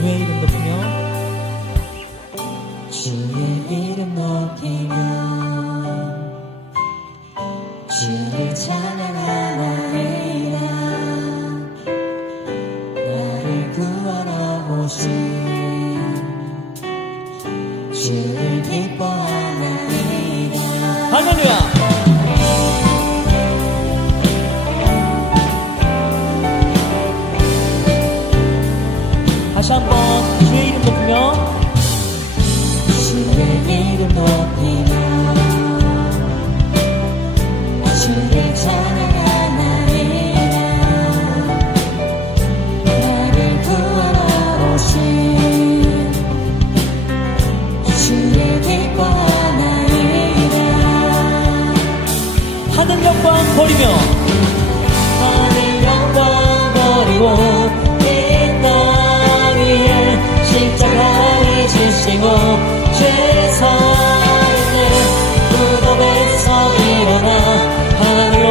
주의 이름 높이며 주의 이름 높이며 주를 찬양하나이다. 나를 구하러 오신 주를 기뻐하나이다. 할렐루야. 다시 한번 주의 이름 높이며 주의 이름 높이며 주를 찬양하나이다. 나를 구하러 오신 주를 기뻐하나이다. 하늘 영광 버리며 하늘 영광 버리고 이 땅 위에 십자가를 지시고 죄사했네. 무덤에서 일어나 하늘로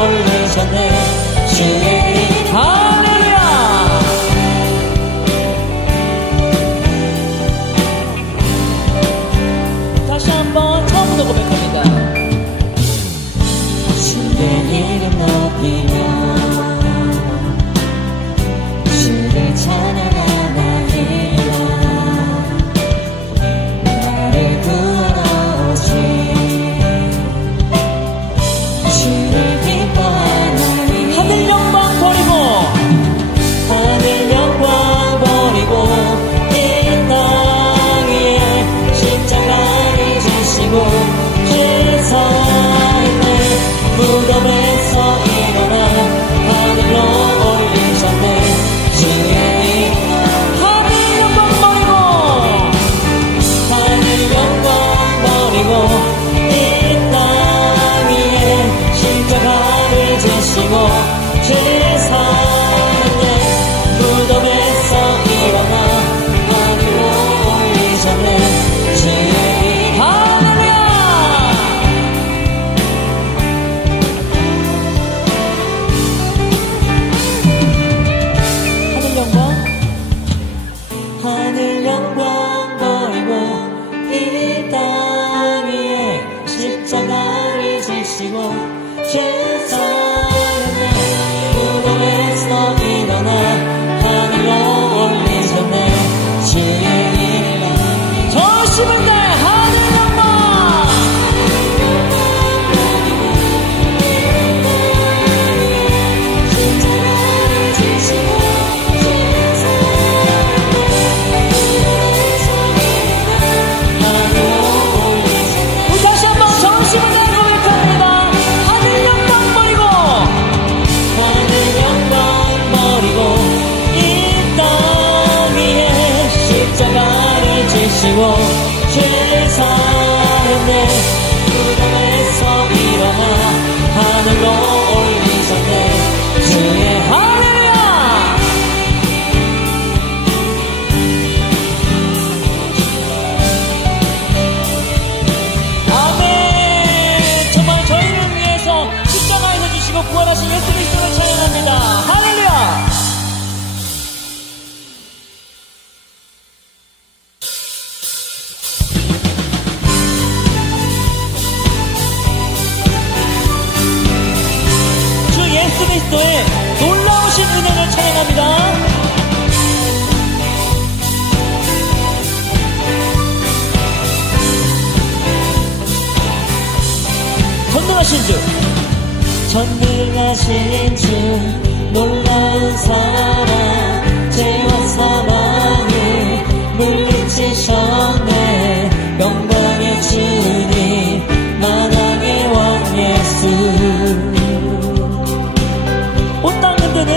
올리셨네. 주의 이름 할렐루야. 다시 한번 처음부터 고백합니다. 주의 이름 높이며 주를 찬양하나이다. 나를 구하러 오신 주를 기뻐하나이다. 하늘 영광 버리고 하늘 영광 버리고 이 땅 위에 십자가를 지시고 죄사했네. 무덤에서 일어나 하늘로 올리셨네. 주의 이름 하늘 영광 버리고 하늘 영광 버리고 이 땅 위에 십자가를 지시고 죄사했네. 무덤에서 일어나 하늘로 올리셨네. 주의 이름 할렐루야. 하늘 영광 하늘 영광 버리고 이 땅 위에 십자가를 지시고 죄사했네. 무덤에서 일어나 하늘로 올리셨네. 주의 이름 전심을 다해 하늘 영광 십자가를 지시고 우리 다시 한번 전심을 다해 고백합니다. 하늘 영광 버리고 하늘 영광 버리고 이 땅 위에 십자가를 지시고 죄사했네. 무덤에서 일어나 하늘로 올리셨네. 주의 할렐루야. 아멘. 정말 저희를 위해서 십자가에서 주시고 구원하신 예수 그리스도를 찬양합니다. 할렐루야. 주 예수 그리스도의 놀라우신 은혜를 찬양합니다. 전능하신 주 전능하신 주 놀라운 사랑 죄와 사망을 물리치셨네. 영광의 주님 만왕의 왕 예수. 온 땅 흔드는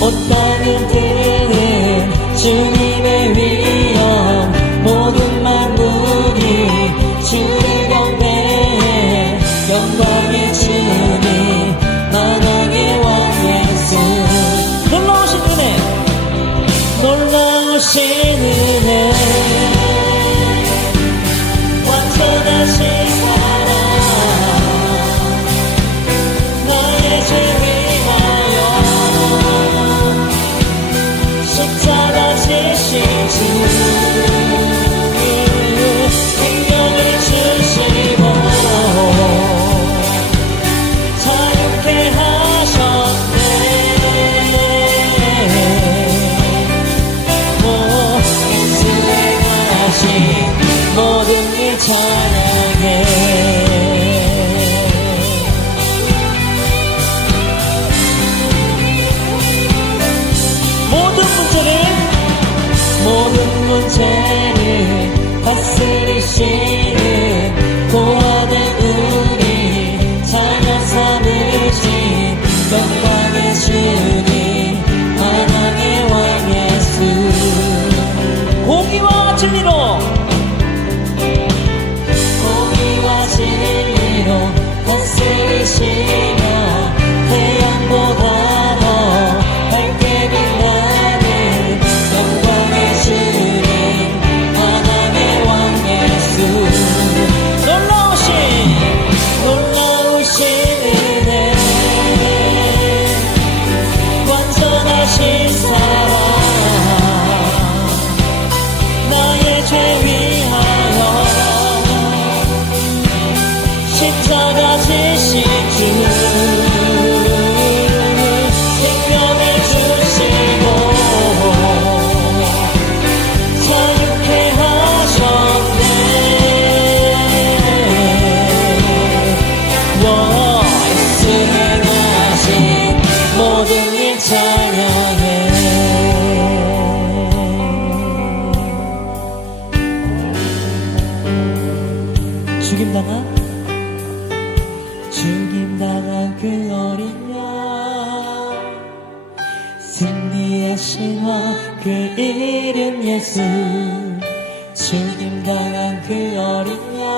온 땅 흔드는 주님의 위엄. 모든 만물이 주를 경배해. 영광의 주님 만왕의 왕 예수. 놀라우신 은혜 놀라우신 은혜 완전하신 사랑 나의 죄 위하여 십자가 주 생명을 주시고 자유케 하셨네. 수행하신 모든 일 찬양해. 모든 문제를 다스리시는 고아된 우리 자녀 삼으신 영광의 주님 만왕의 왕 예수 공의와 진리로 공의와 진리로 다스리시며 태양보다 더 밝게 빛나는 영광의 주님 하나님의 왕 예수 놀라우신 은혜 완전하신 사랑 나의 죄 위하여 십자가 지신 주 생명을 주시고 자유케 하셨네. 수행하신 모든 일 찬양해. 죽임당한 그 어린 양 승리하신 왕 그 이름 예수 죽임당한 그 어린 양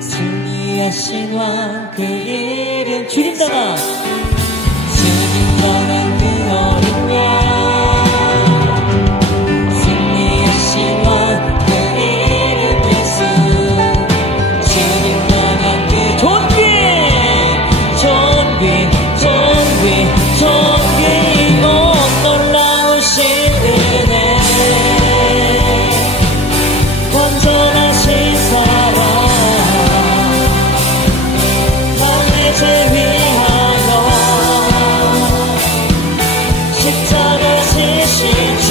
승리하신 왕 그 이름 죽임당한 그 어린 양 승리하신 왕 그 이름 예수 죽임당한 그 존귀 못 놀라우신 은혜 완전하신 사랑 나의 죄 위하여 십자가 지신 주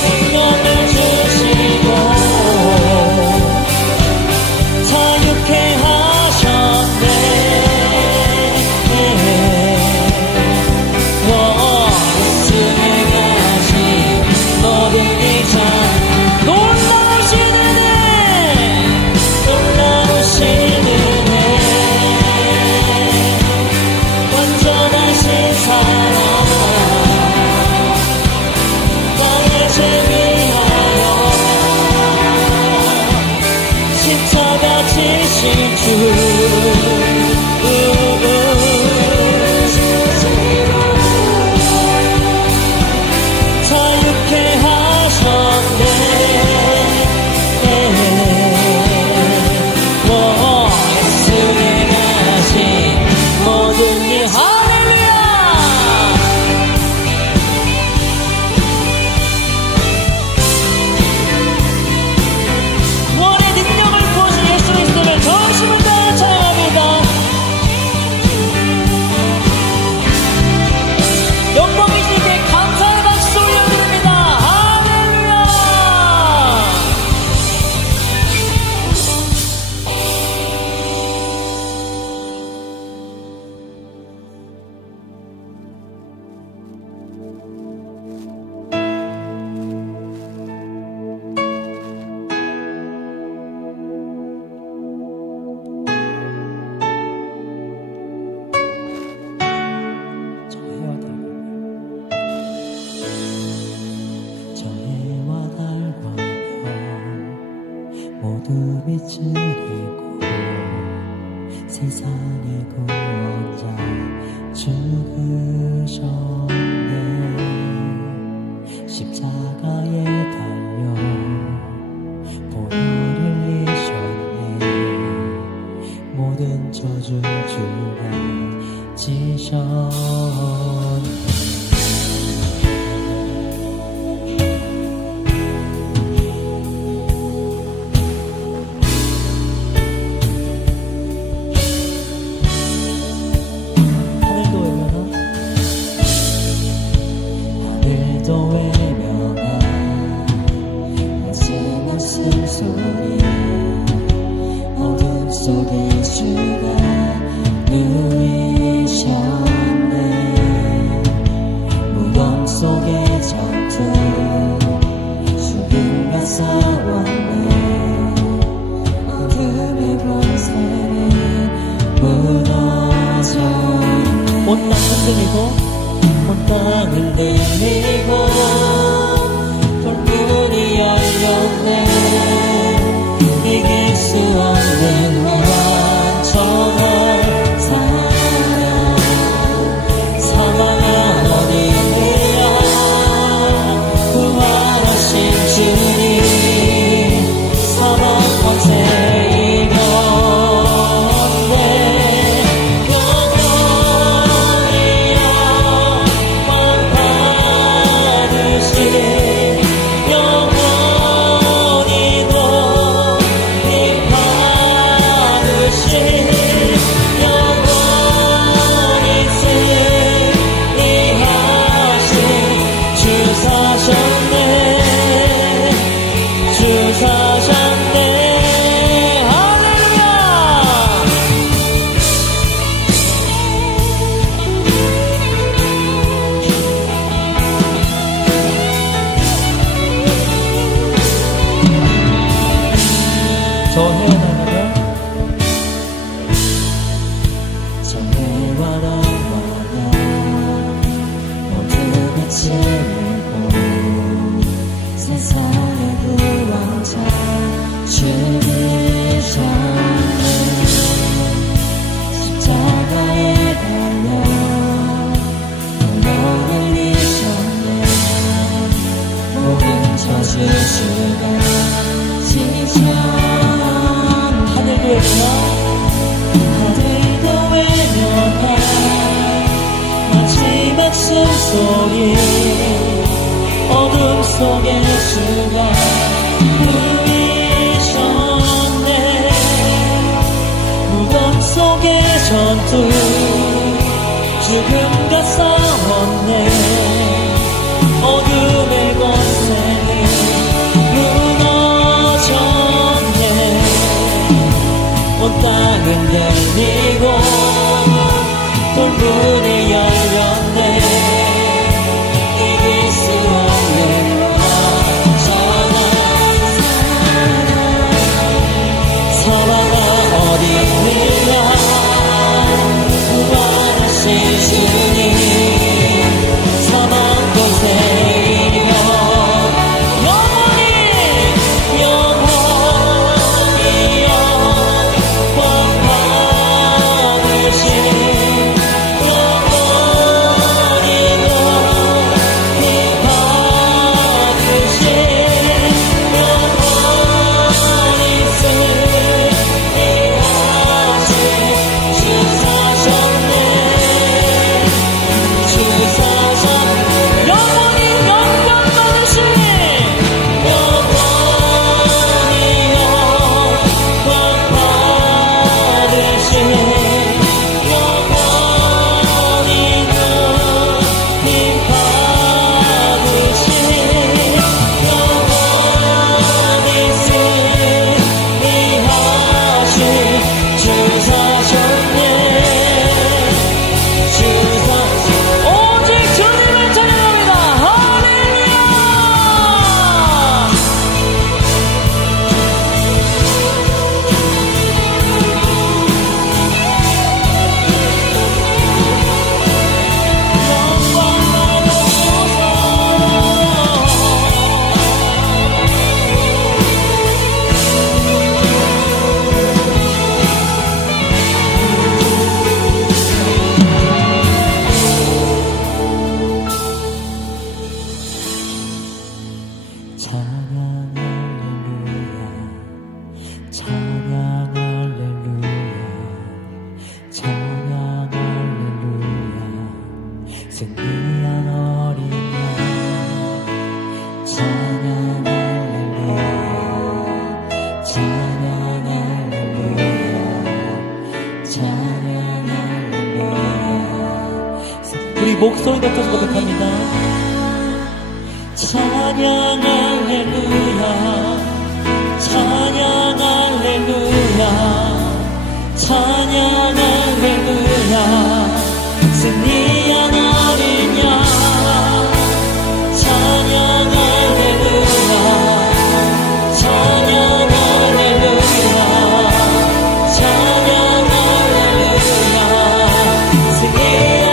생명을 주시고 자유케 하셨네. 수행하신 모든 일 찬 놀라우신 은혜 완전하신 사랑 나의 죄 위하여 십자가 지신 주 자유케 하셨네. 수행하신 모든 일 할렐루야. 구원의 능력을 부어준 예수 그리스도를 전심을 다해 찬양합니다. 영광이시게 감사의 박수 올려드립니다. 할렐루야. 저 해와 달과 별 모두 빛을 잃고 세상의 구원자 죽으셨네. 십자가에 달려 보혈을 흘리셨네. 모든 저주 주가 지셨네. 땅 흔들리고 온 땅 흔들리고 돌문이 열렸네. 이길 수 없는 완전한 사랑 사망아 어디야 구원하신 주님 사망 권세 이겼네. 영원히요 왕 받으신 영원히도 님 받으신 영원히 승리하신 주 사셨네. 주 사셨네. 할렐루야. 저 해나가며 저 해와 나와냐 모두가 채우고 세상의 구원자 주이셨네. 십자가에 달려 너를 이셨네. 모든 저주가 지셨네. 하늘도 외면한 마지막 숨소리 어둠 속에 주가 누이셨네. 무덤 속의 전투 죽음과 싸웠네. 어둠의 권세는 무너졌네. 온 땅 흔들리고 돌문이 열렸네. 이길 수 없는 완전한 사랑아 어디야 구원하신 주님 사망 권세 이겨 영원히요 왕 받으신 영원히도 님 받으신 영원히 승리하신 주 사셨네. 주 사셨네. 영원히 영광 받으신 영원히요 왕 받으신 영원히도 님 받으신 영원히 승리하신 주 사셨네. 주 사셨네. 오직 주님을 찬양합니다. 할렐루야. 찬양 할렐루야 찬양 할렐루야 찬양 할렐루야 승리한 어린 양 찬양 할렐루야 찬양 할렐루야 찬양 할렐루야. 우리 목소리 높여서 고백합니다. 찬양 할렐루야 찬양 할렐루야 찬양 할렐루야 승리한 어린 양 찬양 할렐루야 찬양 할렐루야 찬양 할렐루야 승리한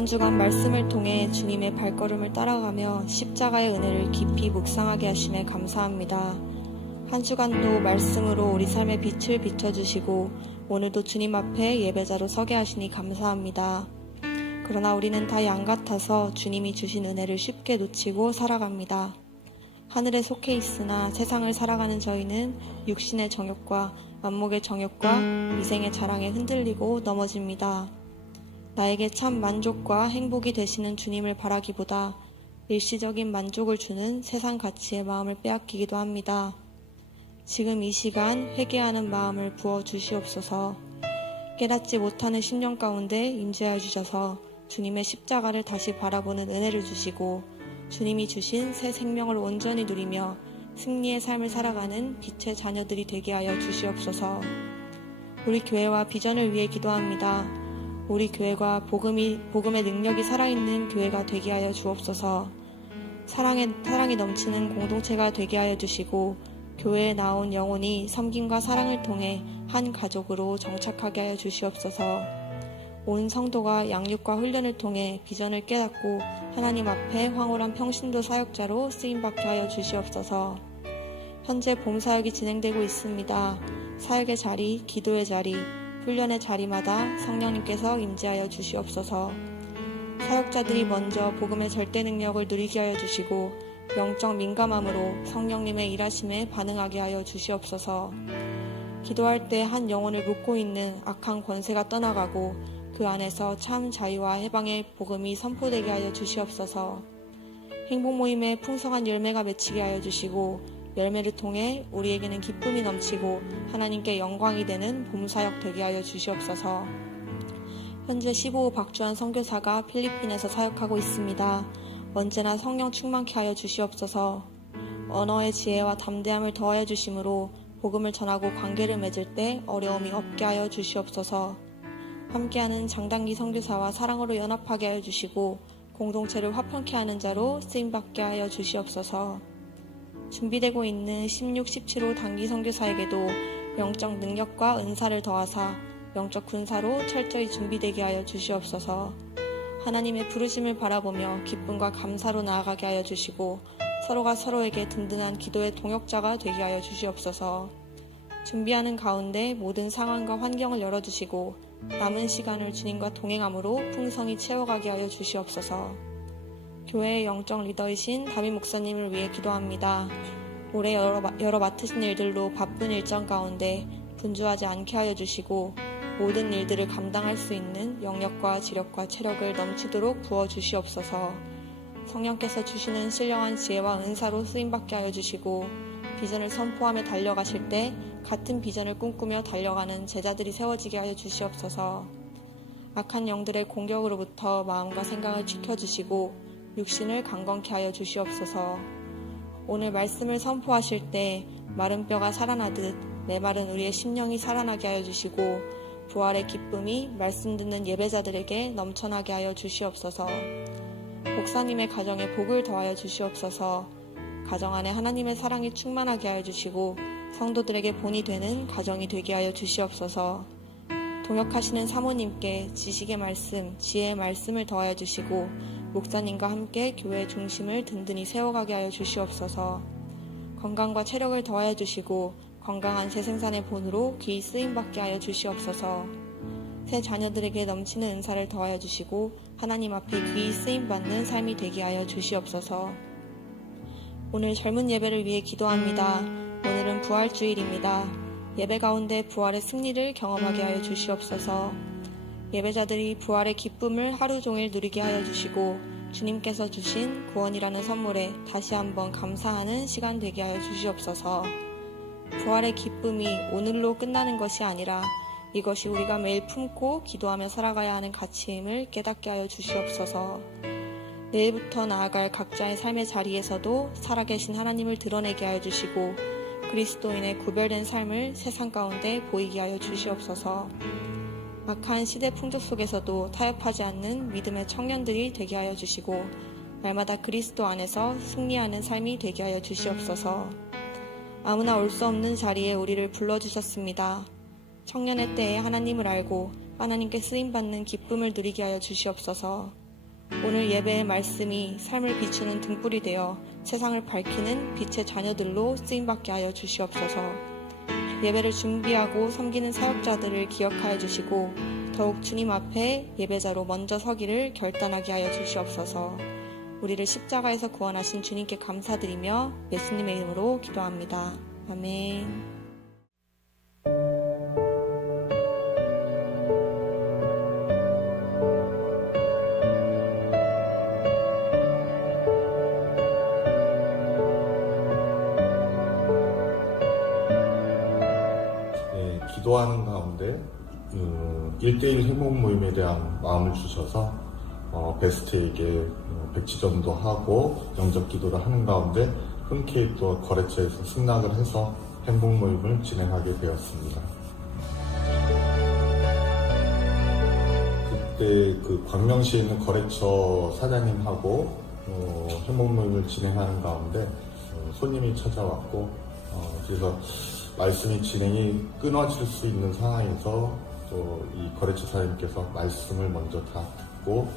한 주간 말씀을 통해 주님의 발걸음을 따라가며 십자가의 은혜를 깊이 묵상하게 하심에 감사합니다. 한 주간도 말씀으로 우리 삶의 빛을 비춰주시고 오늘도 주님 앞에 예배자로 서게 하시니 감사합니다. 그러나 우리는 다 양 같아서 주님이 주신 은혜를 쉽게 놓치고 살아갑니다. 하늘에 속해 있으나 세상을 살아가는 저희는 육신의 정욕과 안목의 정욕과 위생의 자랑에 흔들리고 넘어집니다. 나에게 참 만족과 행복이 되시는 주님을 바라기보다 일시적인 만족을 주는 세상 가치의 마음을 빼앗기기도 합니다. 지금 이 시간 회개하는 마음을 부어 주시옵소서. 깨닫지 못하는 심령 가운데 임재하여 주셔서 주님의 십자가를 다시 바라보는 은혜를 주시고 주님이 주신 새 생명을 온전히 누리며 승리의 삶을 살아가는 빛의 자녀들이 되게 하여 주시옵소서. 우리 교회와 비전을 위해 기도합니다. 우리 교회가 복음의 능력이 살아있는 교회가 되게 하여 주옵소서. 사랑이 넘치는 공동체가 되게 하여 주시고 교회에 나온 영혼이 섬김과 사랑을 통해 한 가족으로 정착하게 하여 주시옵소서. 온 성도가 양육과 훈련을 통해 비전을 깨닫고 하나님 앞에 황홀한 평신도 사역자로 쓰임받게 하여 주시옵소서. 현재 봄사역이 진행되고 있습니다. 사역의 자리, 기도의 자리, 훈련의 자리마다 성령님께서 임재하여 주시옵소서. 사역자들이 먼저 복음의 절대 능력을 누리게 하여 주시고 영적 민감함으로 성령님의 일하심에 반응하게 하여 주시옵소서. 기도할 때 한 영혼을 묶고 있는 악한 권세가 떠나가고 그 안에서 참 자유와 해방의 복음이 선포되게 하여 주시옵소서. 행복 모임에 풍성한 열매가 맺히게 하여 주시고 열매를 통해 우리에게는 기쁨이 넘치고 하나님께 영광이 되는 봄사역 되게 하여 주시옵소서. 현재 15호 박주환 선교사가 필리핀에서 사역하고 있습니다. 언제나 성령 충만케 하여 주시옵소서. 언어의 지혜와 담대함을 더하여 주심으로 복음을 전하고 관계를 맺을 때 어려움이 없게 하여 주시옵소서. 함께하는 장단기 선교사와 사랑으로 연합하게 하여 주시고 공동체를 화평케 하는 자로 쓰임받게 하여 주시옵소서. 준비되고 있는 16, 17호 단기 선교사에게도 영적 능력과 은사를 더하사 영적 군사로 철저히 준비되게 하여 주시옵소서. 하나님의 부르심을 바라보며 기쁨과 감사로 나아가게 하여 주시고 서로가 서로에게 든든한 기도의 동역자가 되게 하여 주시옵소서. 준비하는 가운데 모든 상황과 환경을 열어주시고 남은 시간을 주님과 동행함으로 풍성히 채워가게 하여 주시옵소서. 교회의 영적 리더이신 다윗 목사님을 위해 기도합니다. 올해 여러 맡으신 일들로 바쁜 일정 가운데 분주하지 않게 하여 주시고 모든 일들을 감당할 수 있는 영역과 지력과 체력을 넘치도록 부어 주시옵소서. 성령께서 주시는 신령한 지혜와 은사로 쓰임받게 하여 주시고 비전을 선포하며 달려가실 때 같은 비전을 꿈꾸며 달려가는 제자들이 세워지게 하여 주시옵소서. 악한 영들의 공격으로부터 마음과 생각을 지켜주시고 육신을 강건케 하여 주시옵소서. 오늘 말씀을 선포하실 때 마른 뼈가 살아나듯 메마른 우리의 심령이 살아나게 하여 주시고 부활의 기쁨이 말씀 듣는 예배자들에게 넘쳐나게 하여 주시옵소서. 목사님의 가정에 복을 더하여 주시옵소서. 가정 안에 하나님의 사랑이 충만하게 하여 주시고 성도들에게 본이 되는 가정이 되게 하여 주시옵소서. 동역하시는 사모님께 지식의 말씀, 지혜의 말씀을 더하여 주시고 목사님과 함께 교회의 중심을 든든히 세워가게 하여 주시옵소서. 건강과 체력을 더하여 주시고 건강한 새 생산의 본으로 귀히 쓰임받게 하여 주시옵소서. 새 자녀들에게 넘치는 은사를 더하여 주시고 하나님 앞에 귀히 쓰임받는 삶이 되게 하여 주시옵소서. 오늘 젊은 예배를 위해 기도합니다. 오늘은 부활주일입니다. 예배 가운데 부활의 승리를 경험하게 하여 주시옵소서. 예배자들이 부활의 기쁨을 하루 종일 누리게 하여 주시고 주님께서 주신 구원이라는 선물에 다시 한번 감사하는 시간 되게 하여 주시옵소서. 부활의 기쁨이 오늘로 끝나는 것이 아니라 이것이 우리가 매일 품고 기도하며 살아가야 하는 가치임을 깨닫게 하여 주시옵소서. 내일부터 나아갈 각자의 삶의 자리에서도 살아계신 하나님을 드러내게 하여 주시고 그리스도인의 구별된 삶을 세상 가운데 보이게 하여 주시옵소서. 악한 시대 풍조 속에서도 타협하지 않는 믿음의 청년들이 되게 하여 주시고 날마다 그리스도 안에서 승리하는 삶이 되게 하여 주시옵소서. 아무나 올 수 없는 자리에 우리를 불러주셨습니다. 청년의 때에 하나님을 알고 하나님께 쓰임받는 기쁨을 누리게 하여 주시옵소서. 오늘 예배의 말씀이 삶을 비추는 등불이 되어 세상을 밝히는 빛의 자녀들로 쓰임받게 하여 주시옵소서. 예배를 준비하고 섬기는 사역자들을 기억하여 주시고 더욱 주님 앞에 예배자로 먼저 서기를 결단하게 하여 주시옵소서. 우리를 십자가에서 구원하신 주님께 감사드리며 예수님의 이름으로 기도합니다. 아멘. 기도하는 가운데 1대1 행복 모임에 대한 마음을 주셔서 베스트에게 백지전도 하고 영접 기도를 하는 가운데 흔쾌히 또 거래처에서 승낙을 해서 행복 모임을 진행하게 되었습니다. 그때 그 광명시에 있는 거래처 사장님하고 행복 모임을 진행하는 가운데 손님이 찾아왔고 그래서 말씀이 진행이 끊어질 수 있는 상황에서 또 이 거래처 사장님께서 말씀을 먼저 다 듣고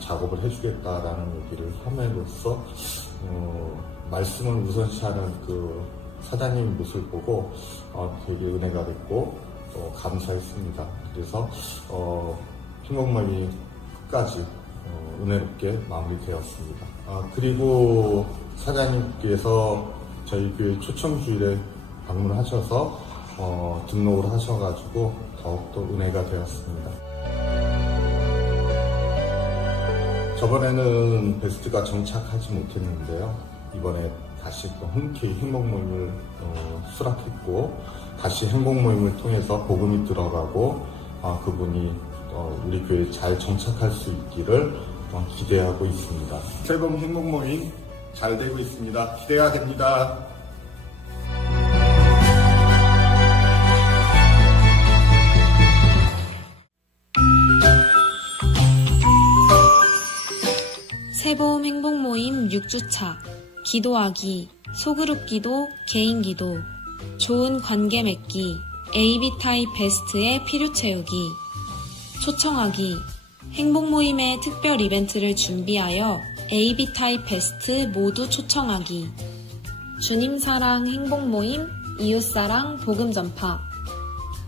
작업을 해주겠다라는 얘기를 함으로써 말씀을 우선시하는 그 사장님 모습을 보고 되게 은혜가 됐고 또 감사했습니다. 그래서 행복모임이 끝까지 은혜롭게 마무리되었습니다. 그리고 사장님께서 저희 교회 초청주일에 방문하셔서 등록을 하셔가지고 더욱더 은혜가 되었습니다. 저번에는 베스트가 정착하지 못했는데요. 이번에 다시 또 흔쾌히 행복모임을 수락했고 다시 행복모임을 통해서 복음이 들어가고 그분이 우리 교회에 잘 정착할 수 있기를 기대하고 있습니다. 새봄 행복모임 잘 되고 있습니다. 기대가 됩니다. 새봄 행복모임 6주차, 기도하기, 소그룹 기도, 개인 기도, 좋은 관계 맺기, AB 타입 베스트의 필요 채우기, 초청하기, 행복모임의 특별 이벤트를 준비하여 AB 타입 베스트 모두 초청하기, 주님사랑 행복모임, 이웃사랑 복음전파.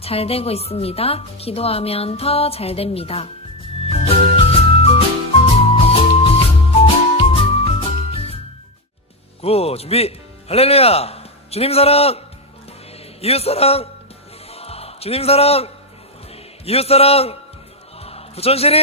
잘 되고 있습니다. 기도하면 더 잘 됩니다. 구 준비 할렐루야. 주님 사랑 이웃 사랑 주님 사랑 이웃 사랑 부천시리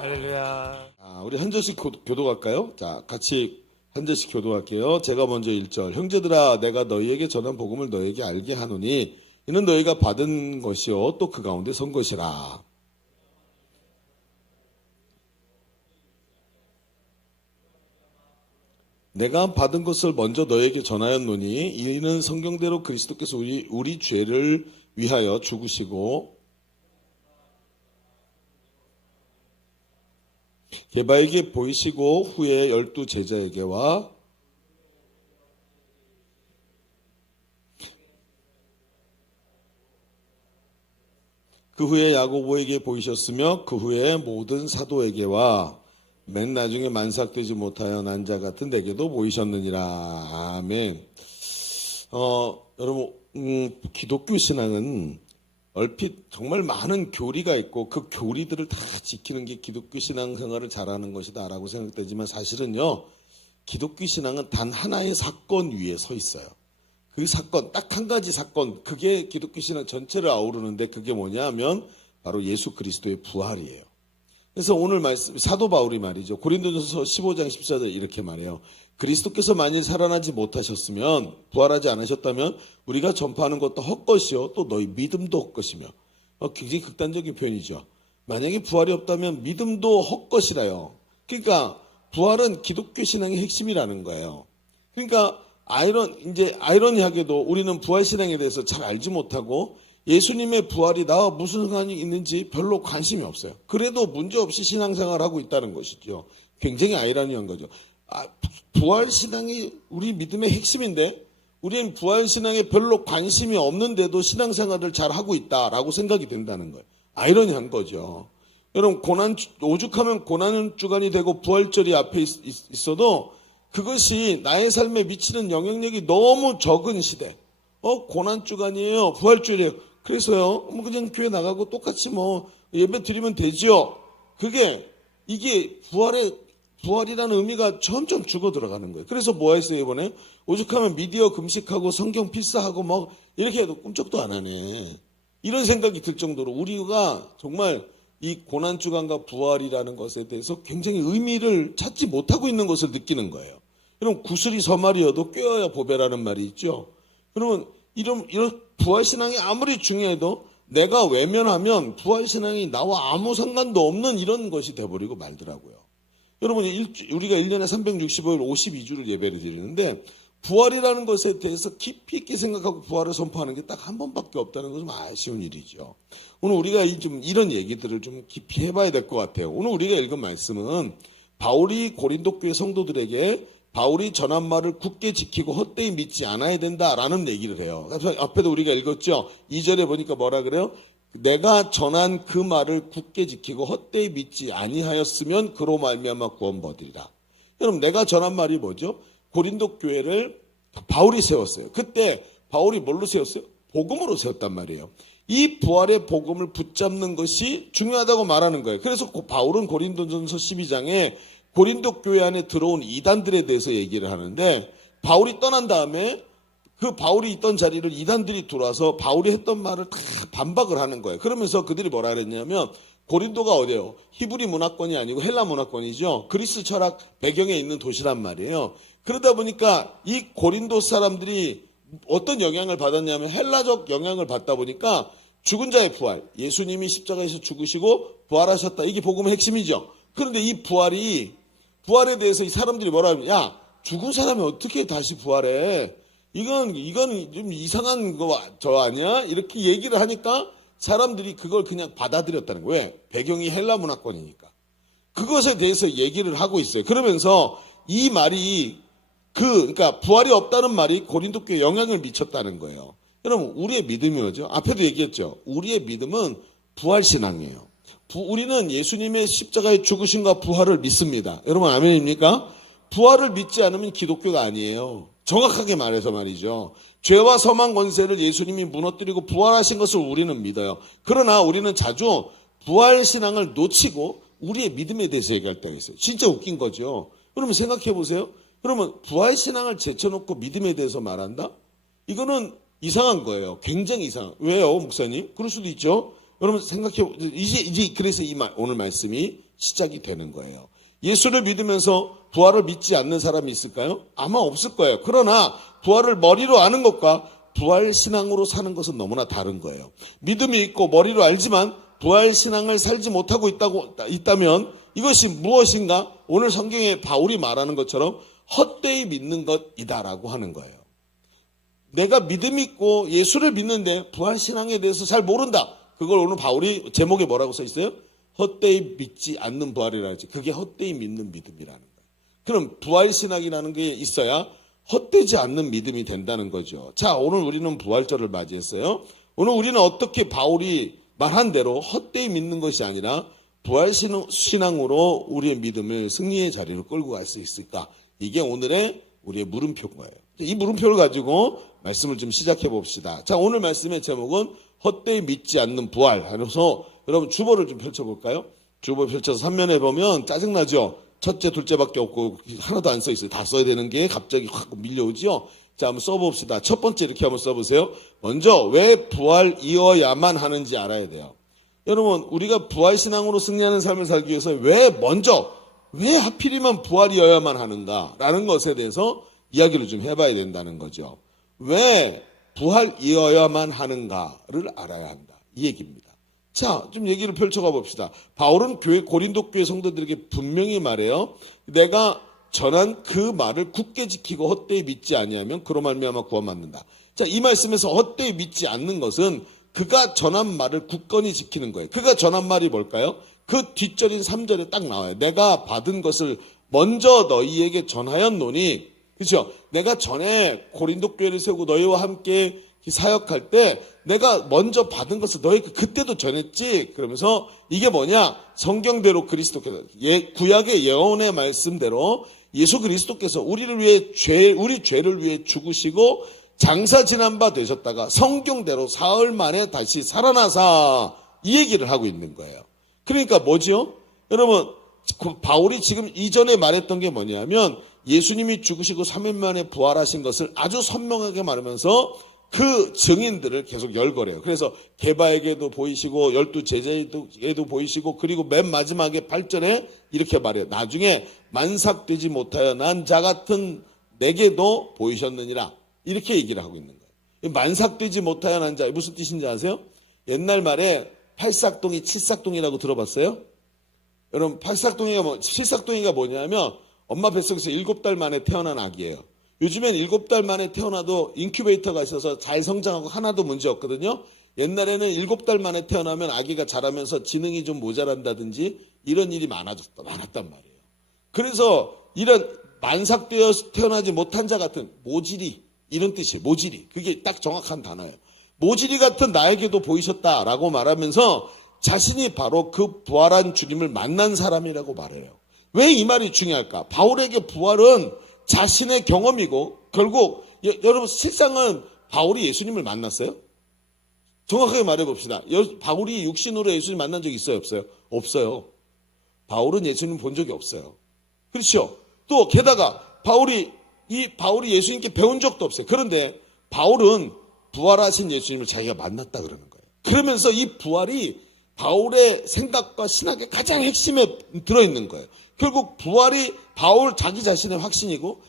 할렐루야. 우리 한 절씩 교도할까요? 자, 같이 한 절씩 교도할게요. 제가 먼저 1절. 형제들아, 내가 너희에게 전한 복음을 너희에게 알게 하노니 이는 너희가 받은 것이요 또 그 가운데 선 것이라. 내가 받은 것을 먼저 너에게 전하였노니 이는 성경대로 그리스도께서 우리 죄를 위하여 죽으시고 게바에게 보이시고 후에 12 제자에게와 그 후에 야고보에게 보이셨으며 그 후에 모든 사도에게와 맨 나중에 만삭되지 못하여 난 자 같은 내게도 보이셨느니라. 아멘. 여러분, 기독교 신앙은 얼핏 정말 많은 교리가 있고 그 교리들을 다 지키는 게 기독교 신앙 생활을 잘하는 것이다라고 생각되지만 사실은요, 기독교 신앙은 단 하나의 사건 위에 서 있어요. 그 사건, 딱 한 가지 사건, 그게 기독교 신앙 전체를 아우르는데 그게 뭐냐 하면 바로 예수 그리스도의 부활이에요. 그래서 오늘 말씀, 사도 바울이 말이죠. 고린도전서 15장 14절 이렇게 말해요. 그리스도께서 만일 살아나지 못하셨으면, 부활하지 않으셨다면 우리가 전파하는 것도 헛것이요 또 너희 믿음도 헛것이며. 굉장히 극단적인 표현이죠. 만약에 부활이 없다면 믿음도 헛것이라요. 그러니까 부활은 기독교 신앙의 핵심이라는 거예요. 그러니까 아이러니하게도 우리는 부활 신앙에 대해서 잘 알지 못하고 예수님의 부활이 나와 무슨 상관이 있는지 별로 관심이 없어요. 그래도 문제없이 신앙생활을 하고 있다는 것이죠. 굉장히 아이러니한 거죠. 부활 신앙이 우리 믿음의 핵심인데 우리는 부활 신앙에 별로 관심이 없는데도 신앙생활을 잘 하고 있다라고 생각이 된다는 거예요. 아이러니한 거죠. 여러분 오죽하면 고난 주간이 되고 부활절이 앞에 있어도 그것이 나의 삶에 미치는 영향력이 너무 적은 시대. 고난 주간이에요. 부활절이에요. 그래서요. 뭐 그냥 교회 나가고 똑같이 뭐 예배 드리면 되지요. 이게 부활이라는 의미가 점점 죽어 들어가는 거예요. 그래서 뭐 했어요, 이번에? 오죽하면 미디어 금식하고 성경 필사하고 뭐 이렇게 해도 꿈쩍도 안 하네. 이런 생각이 들 정도로 우리가 정말 이 고난주간과 부활이라는 것에 대해서 굉장히 의미를 찾지 못하고 있는 것을 느끼는 거예요. 여러분, 구슬이 서말이어도 꿰어야 보배라는 말이 있죠. 여러분, 이런 부활신앙이 아무리 중요해도 내가 외면하면 부활신앙이 나와 아무 상관도 없는 이런 것이 돼버리고 말더라고요. 여러분, 우리가 1년에 365일 52주를 예배를 드리는데 부활이라는 것에 대해서 깊이 있게 생각하고 부활을 선포하는 게 딱 한 번밖에 없다는 것은 아쉬운 일이죠. 오늘 우리가 좀 이런 얘기들을 좀 깊이 해봐야 될 것 같아요. 오늘 우리가 읽은 말씀은 바울이 고린도 교회 성도들에게 바울이 전한 말을 굳게 지키고 헛되이 믿지 않아야 된다라는 얘기를 해요. 앞에도 우리가 읽었죠. 2절에 보니까 뭐라 그래요? 내가 전한 그 말을 굳게 지키고 헛되이 믿지 아니하였으면 그로 말미암아 구원 얻으리라. 여러분, 내가 전한 말이 뭐죠? 고린도 교회를 바울이 세웠어요. 그때 바울이 뭘로 세웠어요? 복음으로 세웠단 말이에요. 이 부활의 복음을 붙잡는 것이 중요하다고 말하는 거예요. 그래서 바울은 고린도전서 12장에 고린도 교회 안에 들어온 이단들에 대해서 얘기를 하는데, 바울이 떠난 다음에 그 바울이 있던 자리를 이단들이 들어와서 바울이 했던 말을 다 반박을 하는 거예요. 그러면서 그들이 뭐라 그랬냐면, 고린도가 어디예요? 히브리 문화권이 아니고 헬라 문화권이죠. 그리스 철학 배경에 있는 도시란 말이에요. 그러다 보니까 이 고린도 사람들이 어떤 영향을 받았냐면 헬라적 영향을 받다 보니까 죽은 자의 부활, 예수님이 십자가에서 죽으시고 부활하셨다. 이게 복음의 핵심이죠. 그런데 이 부활에 대해서 이 사람들이 뭐라 하면, 야, 죽은 사람이 어떻게 다시 부활해? 이건 좀 이상한 저 아니야? 이렇게 얘기를 하니까 사람들이 그걸 그냥 받아들였다는 거예요. 왜? 배경이 헬라 문화권이니까. 그것에 대해서 얘기를 하고 있어요. 그러면서 이 말이 그러니까 부활이 없다는 말이 고린도 교회에 영향을 미쳤다는 거예요. 여러분, 우리의 믿음이 뭐죠? 앞에도 얘기했죠. 우리의 믿음은 부활신앙이에요. 우리는 예수님의 십자가의 죽으심과 부활을 믿습니다. 여러분, 아멘입니까? 부활을 믿지 않으면 기독교가 아니에요. 정확하게 말해서 말이죠. 죄와 사망 권세를 예수님이 무너뜨리고 부활하신 것을 우리는 믿어요. 그러나 우리는 자주 부활신앙을 놓치고 우리의 믿음에 대해서 얘기할 때가 있어요. 진짜 웃긴 거죠. 여러분, 생각해 보세요. 그러면 부활신앙을 제쳐놓고 믿음에 대해서 말한다? 이거는 이상한 거예요. 굉장히 이상한. 왜요, 목사님? 그럴 수도 있죠. 여러분 생각해, 이제 그래서 오늘 말씀이 시작이 되는 거예요. 예수를 믿으면서 부활을 믿지 않는 사람이 있을까요? 아마 없을 거예요. 그러나 부활을 머리로 아는 것과 부활신앙으로 사는 것은 너무나 다른 거예요. 믿음이 있고 머리로 알지만 부활신앙을 살지 못하고 있다면 이것이 무엇인가? 오늘 성경에 바울이 말하는 것처럼 헛되이 믿는 것이다라고 하는 거예요. 내가 믿음이 있고 예수를 믿는데 부활신앙에 대해서 잘 모른다. 그걸 오늘 바울이 제목에 뭐라고 써 있어요? 헛되이 믿지 않는 부활이라 하지. 그게 헛되이 믿는 믿음이라는 거예요. 그럼 부활신앙이라는 게 있어야 헛되지 않는 믿음이 된다는 거죠. 자, 오늘 우리는 부활절을 맞이했어요. 오늘 우리는 어떻게 바울이 말한 대로 헛되이 믿는 것이 아니라 부활신앙으로 우리의 믿음을 승리의 자리로 끌고 갈 수 있을까? 이게 오늘의 우리의 물음표인 거예요. 이 물음표를 가지고 말씀을 좀 시작해 봅시다. 자, 오늘 말씀의 제목은 헛되이 믿지 않는 부활. 그래서 여러분 주보를 좀 펼쳐볼까요? 주보 펼쳐서 3면에 보면 짜증나죠? 첫째, 둘째밖에 없고 하나도 안 써 있어요. 다 써야 되는 게 갑자기 확 밀려오죠? 자, 한번 써봅시다. 첫 번째 이렇게 한번 써보세요. 먼저 왜 부활이어야만 하는지 알아야 돼요. 여러분, 우리가 부활신앙으로 승리하는 삶을 살기 위해서 왜 하필이면 부활이어야만 하는가라는 것에 대해서 이야기를 좀 해봐야 된다는 거죠. 왜 부활이어야만 하는가를 알아야 한다. 이 얘기입니다. 자, 좀 얘기를 펼쳐가 봅시다. 바울은 고린도 교회 성도들에게 분명히 말해요. 내가 전한 그 말을 굳게 지키고 헛되이 믿지 아니하면 그로 말미암아 구원받는다. 자, 이 말씀에서 헛되이 믿지 않는 것은 그가 전한 말을 굳건히 지키는 거예요. 그가 전한 말이 뭘까요? 그 뒷절인 3절에 딱 나와요. 내가 받은 것을 먼저 너희에게 전하였노니, 그렇죠? 내가 전에 고린도 교회를 세우고 너희와 함께 사역할 때 내가 먼저 받은 것을 너희가 그때도 전했지. 그러면서 이게 뭐냐? 성경대로 그리스도께서 구약의 예언의 말씀대로 예수 그리스도께서 우리를 위해 우리 죄를 위해 죽으시고 장사 지난 바 되셨다가 성경대로 사흘 만에 다시 살아나사 이 얘기를 하고 있는 거예요. 그러니까 뭐죠? 여러분, 바울이 지금 이전에 말했던 게 뭐냐면 예수님이 죽으시고 3일 만에 부활하신 것을 아주 선명하게 말하면서 그 증인들을 계속 열거려요. 그래서 게바에게도 보이시고 12 제자에게도 보이시고 그리고 맨 마지막에 8절에 이렇게 말해요. 나중에 만삭되지 못하여 난 자 같은 내게도 보이셨느니라. 이렇게 얘기를 하고 있는 거예요. 만삭되지 못하여 난 자, 무슨 뜻인지 아세요? 옛날 말에 팔삭동이 칠삭동이라고 들어봤어요? 여러분, 칠삭동이가 뭐냐면 엄마 뱃속에서 7달 만에 태어난 아기예요. 요즘엔 7달 만에 태어나도 인큐베이터가 있어서 잘 성장하고 하나도 문제 없거든요. 옛날에는 7달 만에 태어나면 아기가 자라면서 지능이 좀 모자란다든지 이런 일이 많았단 말이에요. 그래서 이런 만삭되어 태어나지 못한 자 같은 모질이, 이런 뜻이에요. 모질이. 그게 딱 정확한 단어예요. 모질이 같은 나에게도 보이셨다라고 말하면서 자신이 바로 그 부활한 주님을 만난 사람이라고 말해요. 왜 이 말이 중요할까? 바울에게 부활은 자신의 경험이고 결국 여러분 실상은 바울이 예수님을 만났어요? 정확하게 말해봅시다. 바울이 육신으로 예수님 만난 적 있어요? 없어요? 없어요. 바울은 예수님 본 적이 없어요. 그렇죠? 또 게다가 바울이 예수님께 배운 적도 없어요. 그런데 바울은 부활하신 예수님을 자기가 만났다 그러는 거예요. 그러면서 이 부활이 바울의 생각과 신학의 가장 핵심에 들어있는 거예요. 결국 부활이 바울 자기 자신의 확신이고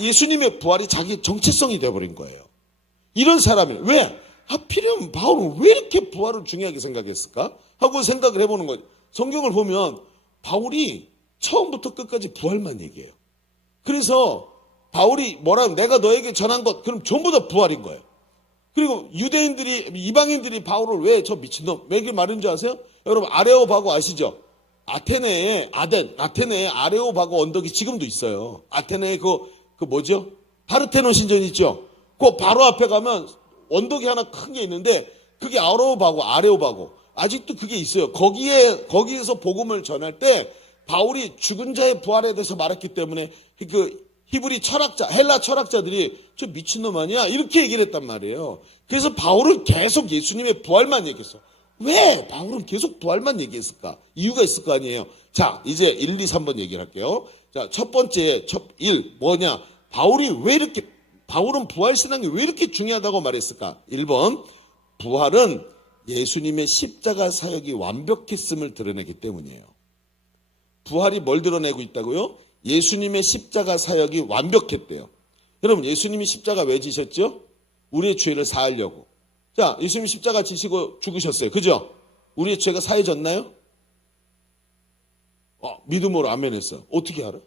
예수님의 부활이 자기 정체성이 되어버린 거예요. 이런 사람이 왜? 하필이면 바울은 왜 이렇게 부활을 중요하게 생각했을까? 하고 생각을 해보는 거예요. 성경을 보면 바울이 처음부터 끝까지 부활만 얘기해요. 그래서 바울이 뭐라면 내가 너에게 전한 것 그럼 전부 다 부활인 거예요. 그리고 이방인들이 바울을 왜 저 미친놈 왜 이렇게 말하는 줄 아세요? 여러분 아레오바고 아시죠? 아테네에 아레오바고 언덕이 지금도 있어요. 아테네에 그 뭐죠? 파르테논 신전 있죠? 그 바로 앞에 가면 언덕이 하나 큰 게 있는데 그게 아레오바고 아직도 그게 있어요. 거기에서 복음을 전할 때 바울이 죽은 자의 부활에 대해서 말했기 때문에 그 히브리 철학자, 헬라 철학자들이 저 미친놈 아니야? 이렇게 얘기를 했단 말이에요. 그래서 바울은 계속 예수님의 부활만 얘기했어. 왜 바울은 계속 부활만 얘기했을까? 이유가 있을 거 아니에요. 자, 이제 1, 2, 3번 얘기를 할게요. 자, 첫 번째, 1, 뭐냐? 바울은 부활 신앙이 왜 이렇게 중요하다고 말했을까? 1번, 부활은 예수님의 십자가 사역이 완벽했음을 드러내기 때문이에요. 부활이 뭘 드러내고 있다고요? 예수님의 십자가 사역이 완벽했대요. 여러분, 예수님이 십자가 왜 지셨죠? 우리의 죄를 사하려고. 자, 예수님 십자가 지시고 죽으셨어요. 그죠? 우리의 죄가 사해졌나요? 믿음으로 아멘 했어. 어떻게 알아?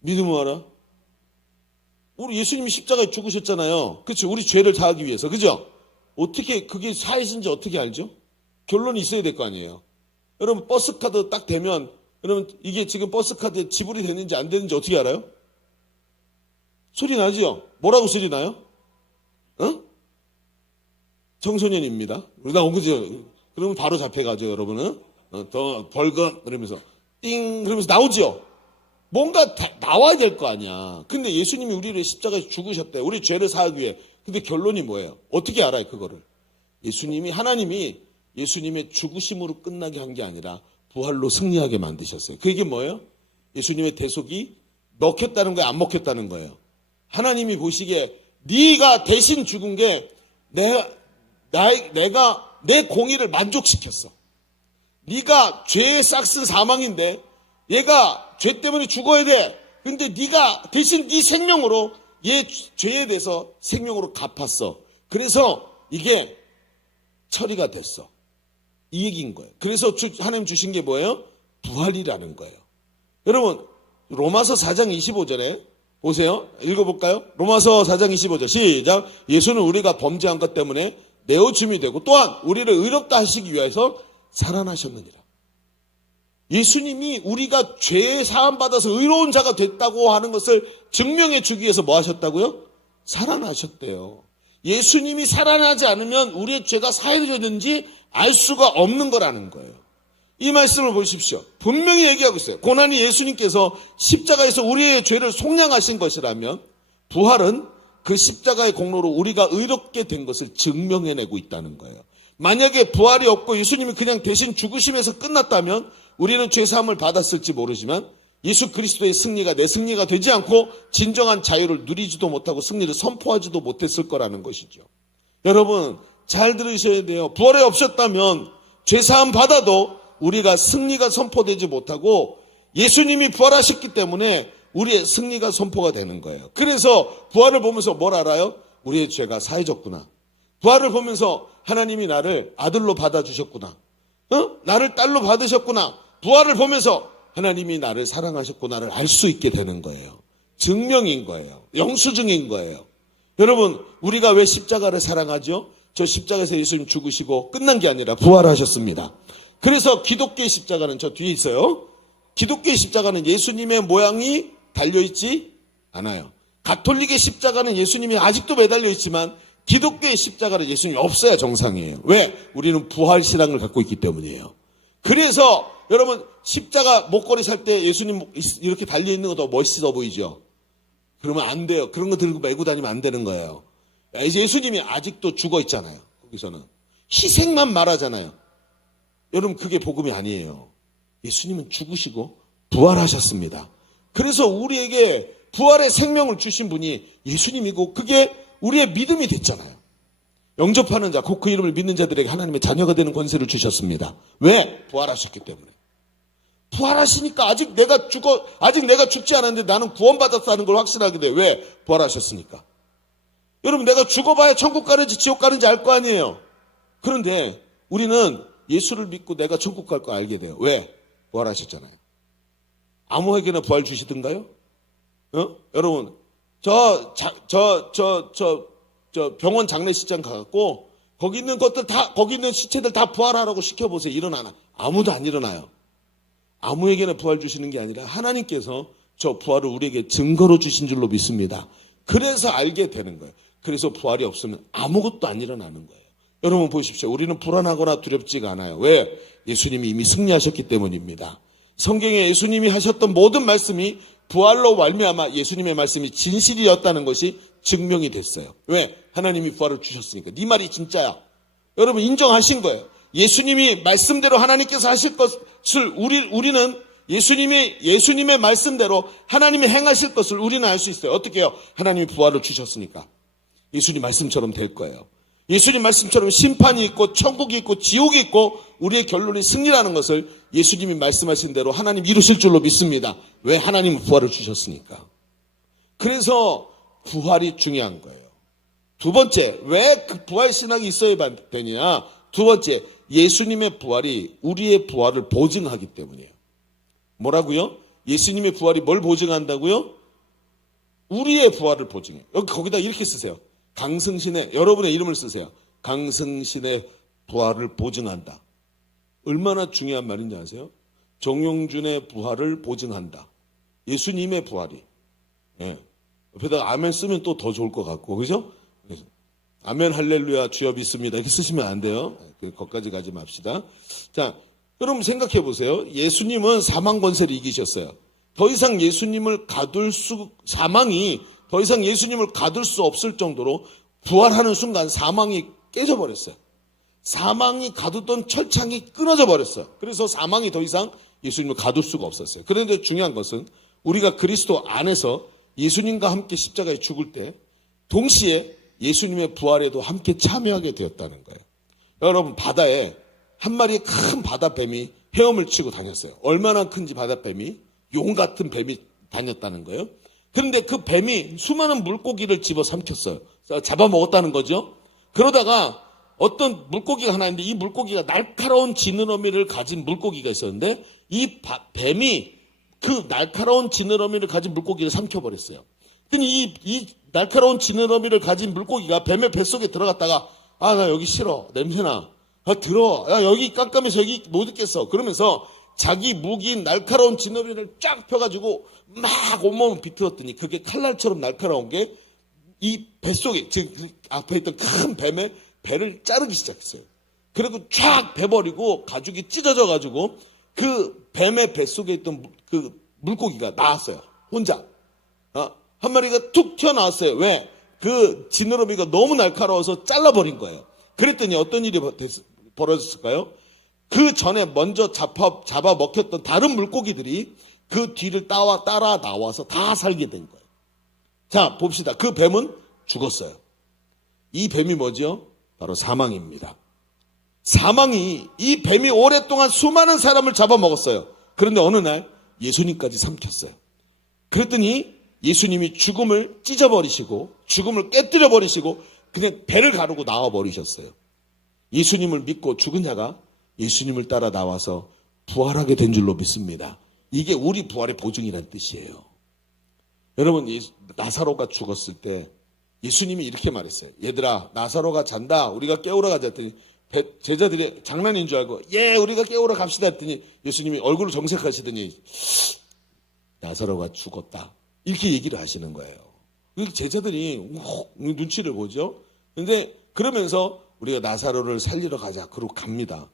믿음으로 알아? 우리 예수님이 십자가에 죽으셨잖아요. 그렇죠? 우리 죄를 사하기 위해서. 그죠? 어떻게 그게 사해진지 어떻게 알죠? 결론이 있어야 될 거 아니에요. 여러분 버스카드 딱 되면 여러분 이게 지금 버스카드에 지불이 되는지 안 되는지 어떻게 알아요? 소리 나지요? 뭐라고 소리 나요? 청소년입니다. 우리 나온 거죠? 그러면 바로 잡혀가죠, 여러분은. 더 벌금 그러면서 띵 그러면서 나오죠. 뭔가 나와야 될 거 아니야. 근데 예수님이 우리를 십자가에 죽으셨대. 우리 죄를 사하기 위해. 근데 결론이 뭐예요? 어떻게 알아요, 그거를? 하나님이 예수님의 죽으심으로 끝나게 한 게 아니라 부활로 승리하게 만드셨어요. 그 얘기 뭐예요? 예수님의 대속이 먹혔다는 거예요, 안 먹혔다는 거예요? 하나님이 보시기에 네가 대신 죽은 게 내가 내 공의를 만족시켰어. 네가 죄의 싹슨 사망인데 얘가 죄 때문에 죽어야 돼. 근데 네가 대신 네 생명으로 얘 죄에 대해서 생명으로 갚았어. 그래서 이게 처리가 됐어. 이 얘기인 거예요. 그래서 하나님 주신 게 뭐예요? 부활이라는 거예요. 여러분 로마서 4장 25절에 보세요. 읽어볼까요? 로마서 4장 25절 시작. 예수는 우리가 범죄한 것 때문에 내어줌이 되고 또한 우리를 의롭다 하시기 위해서 살아나셨느니라. 예수님이 우리가 죄 사함 받아서 의로운 자가 됐다고 하는 것을 증명해 주기 위해서 뭐 하셨다고요? 살아나셨대요. 예수님이 살아나지 않으면 우리의 죄가 사해졌는지 알 수가 없는 거라는 거예요. 이 말씀을 보십시오. 분명히 얘기하고 있어요. 고난이 예수님께서 십자가에서 우리의 죄를 속량하신 것이라면 부활은 그 십자가의 공로로 우리가 의롭게 된 것을 증명해내고 있다는 거예요. 만약에 부활이 없고 예수님이 그냥 대신 죽으심에서 끝났다면 우리는 죄사함을 받았을지 모르지만 예수 그리스도의 승리가 내 승리가 되지 않고 진정한 자유를 누리지도 못하고 승리를 선포하지도 못했을 거라는 것이죠. 여러분 잘 들으셔야 돼요. 부활이 없었다면 죄사함 받아도 우리가 승리가 선포되지 못하고 예수님이 부활하셨기 때문에 우리의 승리가 선포가 되는 거예요. 그래서 부활을 보면서 뭘 알아요? 우리의 죄가 사해졌구나. 부활을 보면서 하나님이 나를 아들로 받아주셨구나. 나를 딸로 받으셨구나. 부활을 보면서 하나님이 나를 사랑하셨구나를 알 수 있게 되는 거예요. 증명인 거예요. 영수증인 거예요. 여러분 우리가 왜 십자가를 사랑하죠? 저 십자가에서 예수님 죽으시고 끝난 게 아니라 부활하셨습니다. 그래서 기독교의 십자가는 저 뒤에 있어요. 기독교의 십자가는 예수님의 모양이 달려있지 않아요. 가톨릭의 십자가는 예수님이 아직도 매달려 있지만 기독교의 십자가는 예수님이 없어야 정상이에요. 왜? 우리는 부활신앙을 갖고 있기 때문이에요. 그래서 여러분 십자가 목걸이 살 때 예수님 이렇게 달려있는 거 더 멋있어 보이죠? 그러면 안 돼요. 그런 거 들고 메고 다니면 안 되는 거예요. 예수님이 아직도 죽어 있잖아요. 거기서는 희생만 말하잖아요. 여러분 그게 복음이 아니에요. 예수님은 죽으시고 부활하셨습니다. 그래서 우리에게 부활의 생명을 주신 분이 예수님이고 그게 우리의 믿음이 됐잖아요. 영접하는 자, 곧 그 이름을 믿는 자들에게 하나님의 자녀가 되는 권세를 주셨습니다. 왜? 부활하셨기 때문에. 부활하시니까 아직 내가 죽지 않았는데 나는 구원받았다는 걸 확신하게 돼요. 왜? 부활하셨으니까. 여러분 내가 죽어봐야 천국 가는지 지옥 가는지 알 거 아니에요. 그런데 우리는 예수를 믿고 내가 천국 갈 거 알게 돼요. 왜? 부활하셨잖아요. 아무에게나 부활 주시던가요? 여러분 저 병원 장례식장 가갖고 거기 있는 거기 있는 시체들 다 부활하라고 시켜보세요. 일어나나? 아무도 안 일어나요. 아무에게나 부활 주시는 게 아니라 하나님께서 저 부활을 우리에게 증거로 주신 줄로 믿습니다. 그래서 알게 되는 거예요. 그래서 부활이 없으면 아무것도 안 일어나는 거예요. 여러분 보십시오. 우리는 불안하거나 두렵지가 않아요. 왜? 예수님이 이미 승리하셨기 때문입니다. 성경에 예수님이 하셨던 모든 말씀이 부활로 말미암아 예수님의 말씀이 진실이었다는 것이 증명이 됐어요. 왜? 하나님이 부활을 주셨으니까. 네 말이 진짜야. 여러분 인정하신 거예요. 예수님이 말씀대로 하나님께서 하실 것을 우리는 예수님의 말씀대로 하나님이 행하실 것을 우리는 알 수 있어요. 어떻게 해요? 하나님이 부활을 주셨으니까. 예수님 말씀처럼 될 거예요. 예수님 말씀처럼 심판이 있고 천국이 있고 지옥이 있고 우리의 결론이 승리라는 것을 예수님이 말씀하신 대로 하나님 이루실 줄로 믿습니다. 왜? 하나님은 부활을 주셨으니까. 그래서 부활이 중요한 거예요. 두 번째, 왜 그 부활 신학이 있어야 되냐? 두 번째, 예수님의 부활이 우리의 부활을 보증하기 때문이에요. 뭐라고요? 예수님의 부활이 뭘 보증한다고요? 우리의 부활을 보증해요. 거기다 이렇게 쓰세요. 강승신의, 여러분의 이름을 쓰세요. 강승신의 부활을 보증한다. 얼마나 중요한 말인지 아세요? 정용준의 부활을 보증한다. 예수님의 부활이. 예. 옆에다가 아멘 쓰면 또 더 좋을 것 같고, 그죠? 아멘 할렐루야 주여 믿습니다. 이렇게 쓰시면 안 돼요. 거기까지 가지 맙시다. 자, 여러분 생각해 보세요. 예수님은 사망 권세를 이기셨어요. 더 이상 사망이 더 이상 예수님을 가둘 수 없을 정도로 부활하는 순간 사망이 깨져버렸어요. 사망이 가두던 철창이 끊어져 버렸어요. 그래서 사망이 더 이상 예수님을 가둘 수가 없었어요. 그런데 중요한 것은 우리가 그리스도 안에서 예수님과 함께 십자가에 죽을 때 동시에 예수님의 부활에도 함께 참여하게 되었다는 거예요. 여러분 바다에 한 마리의 큰 바다뱀이 헤엄을 치고 다녔어요. 얼마나 큰지 바다뱀이 용 같은 뱀이 다녔다는 거예요. 그런데 그 뱀이 수많은 물고기를 집어삼켰어요. 잡아먹었다는 거죠. 그러다가 어떤 물고기가 하나 있는데 이 물고기가 날카로운 지느러미를 가진 물고기가 있었는데 이 뱀이 그 날카로운 지느러미를 가진 물고기를 삼켜버렸어요. 근데 이 날카로운 지느러미를 가진 물고기가 뱀의 뱃속에 들어갔다가 나 여기 싫어. 냄새나. 들어. 여기 깜깜해서 여기 못 있겠어. 그러면서 자기 무기인 날카로운 지느러미를 쫙 펴가지고 막 온몸을 비틀었더니 그게 칼날처럼 날카로운 게 이 뱃속에, 지금 앞에 있던 큰 뱀의 배를 자르기 시작했어요. 그리고 쫙 베버리고 가죽이 찢어져가지고 그 뱀의 뱃속에 있던 그 물고기가 나왔어요. 혼자. 한 마리가 툭 튀어나왔어요. 왜? 그 지느러미가 너무 날카로워서 잘라버린 거예요. 그랬더니 어떤 일이 벌어졌을까요? 그 전에 먼저 잡아 먹혔던 다른 물고기들이 그 뒤를 따라 나와서 다 살게 된 거예요. 자, 봅시다. 그 뱀은 죽었어요. 이 뱀이 뭐죠? 바로 사망입니다. 사망이, 이 뱀이 오랫동안 수많은 사람을 잡아먹었어요. 그런데 어느 날 예수님까지 삼켰어요. 그랬더니 예수님이 죽음을 찢어버리시고 죽음을 깨뜨려버리시고 그냥 배를 가르고 나와버리셨어요. 예수님을 믿고 죽은 자가 예수님을 따라 나와서 부활하게 된 줄로 믿습니다. 이게 우리 부활의 보증이란 뜻이에요. 여러분, 나사로가 죽었을 때 예수님이 이렇게 말했어요. 얘들아, 나사로가 잔다. 우리가 깨우러 가자 했더니 제자들이 장난인 줄 알고 우리가 깨우러 갑시다 했더니 예수님이 얼굴을 정색하시더니 나사로가 죽었다. 이렇게 얘기를 하시는 거예요. 제자들이 눈치를 보죠. 근데 그러면서 우리가 나사로를 살리러 가자. 그러고 갑니다.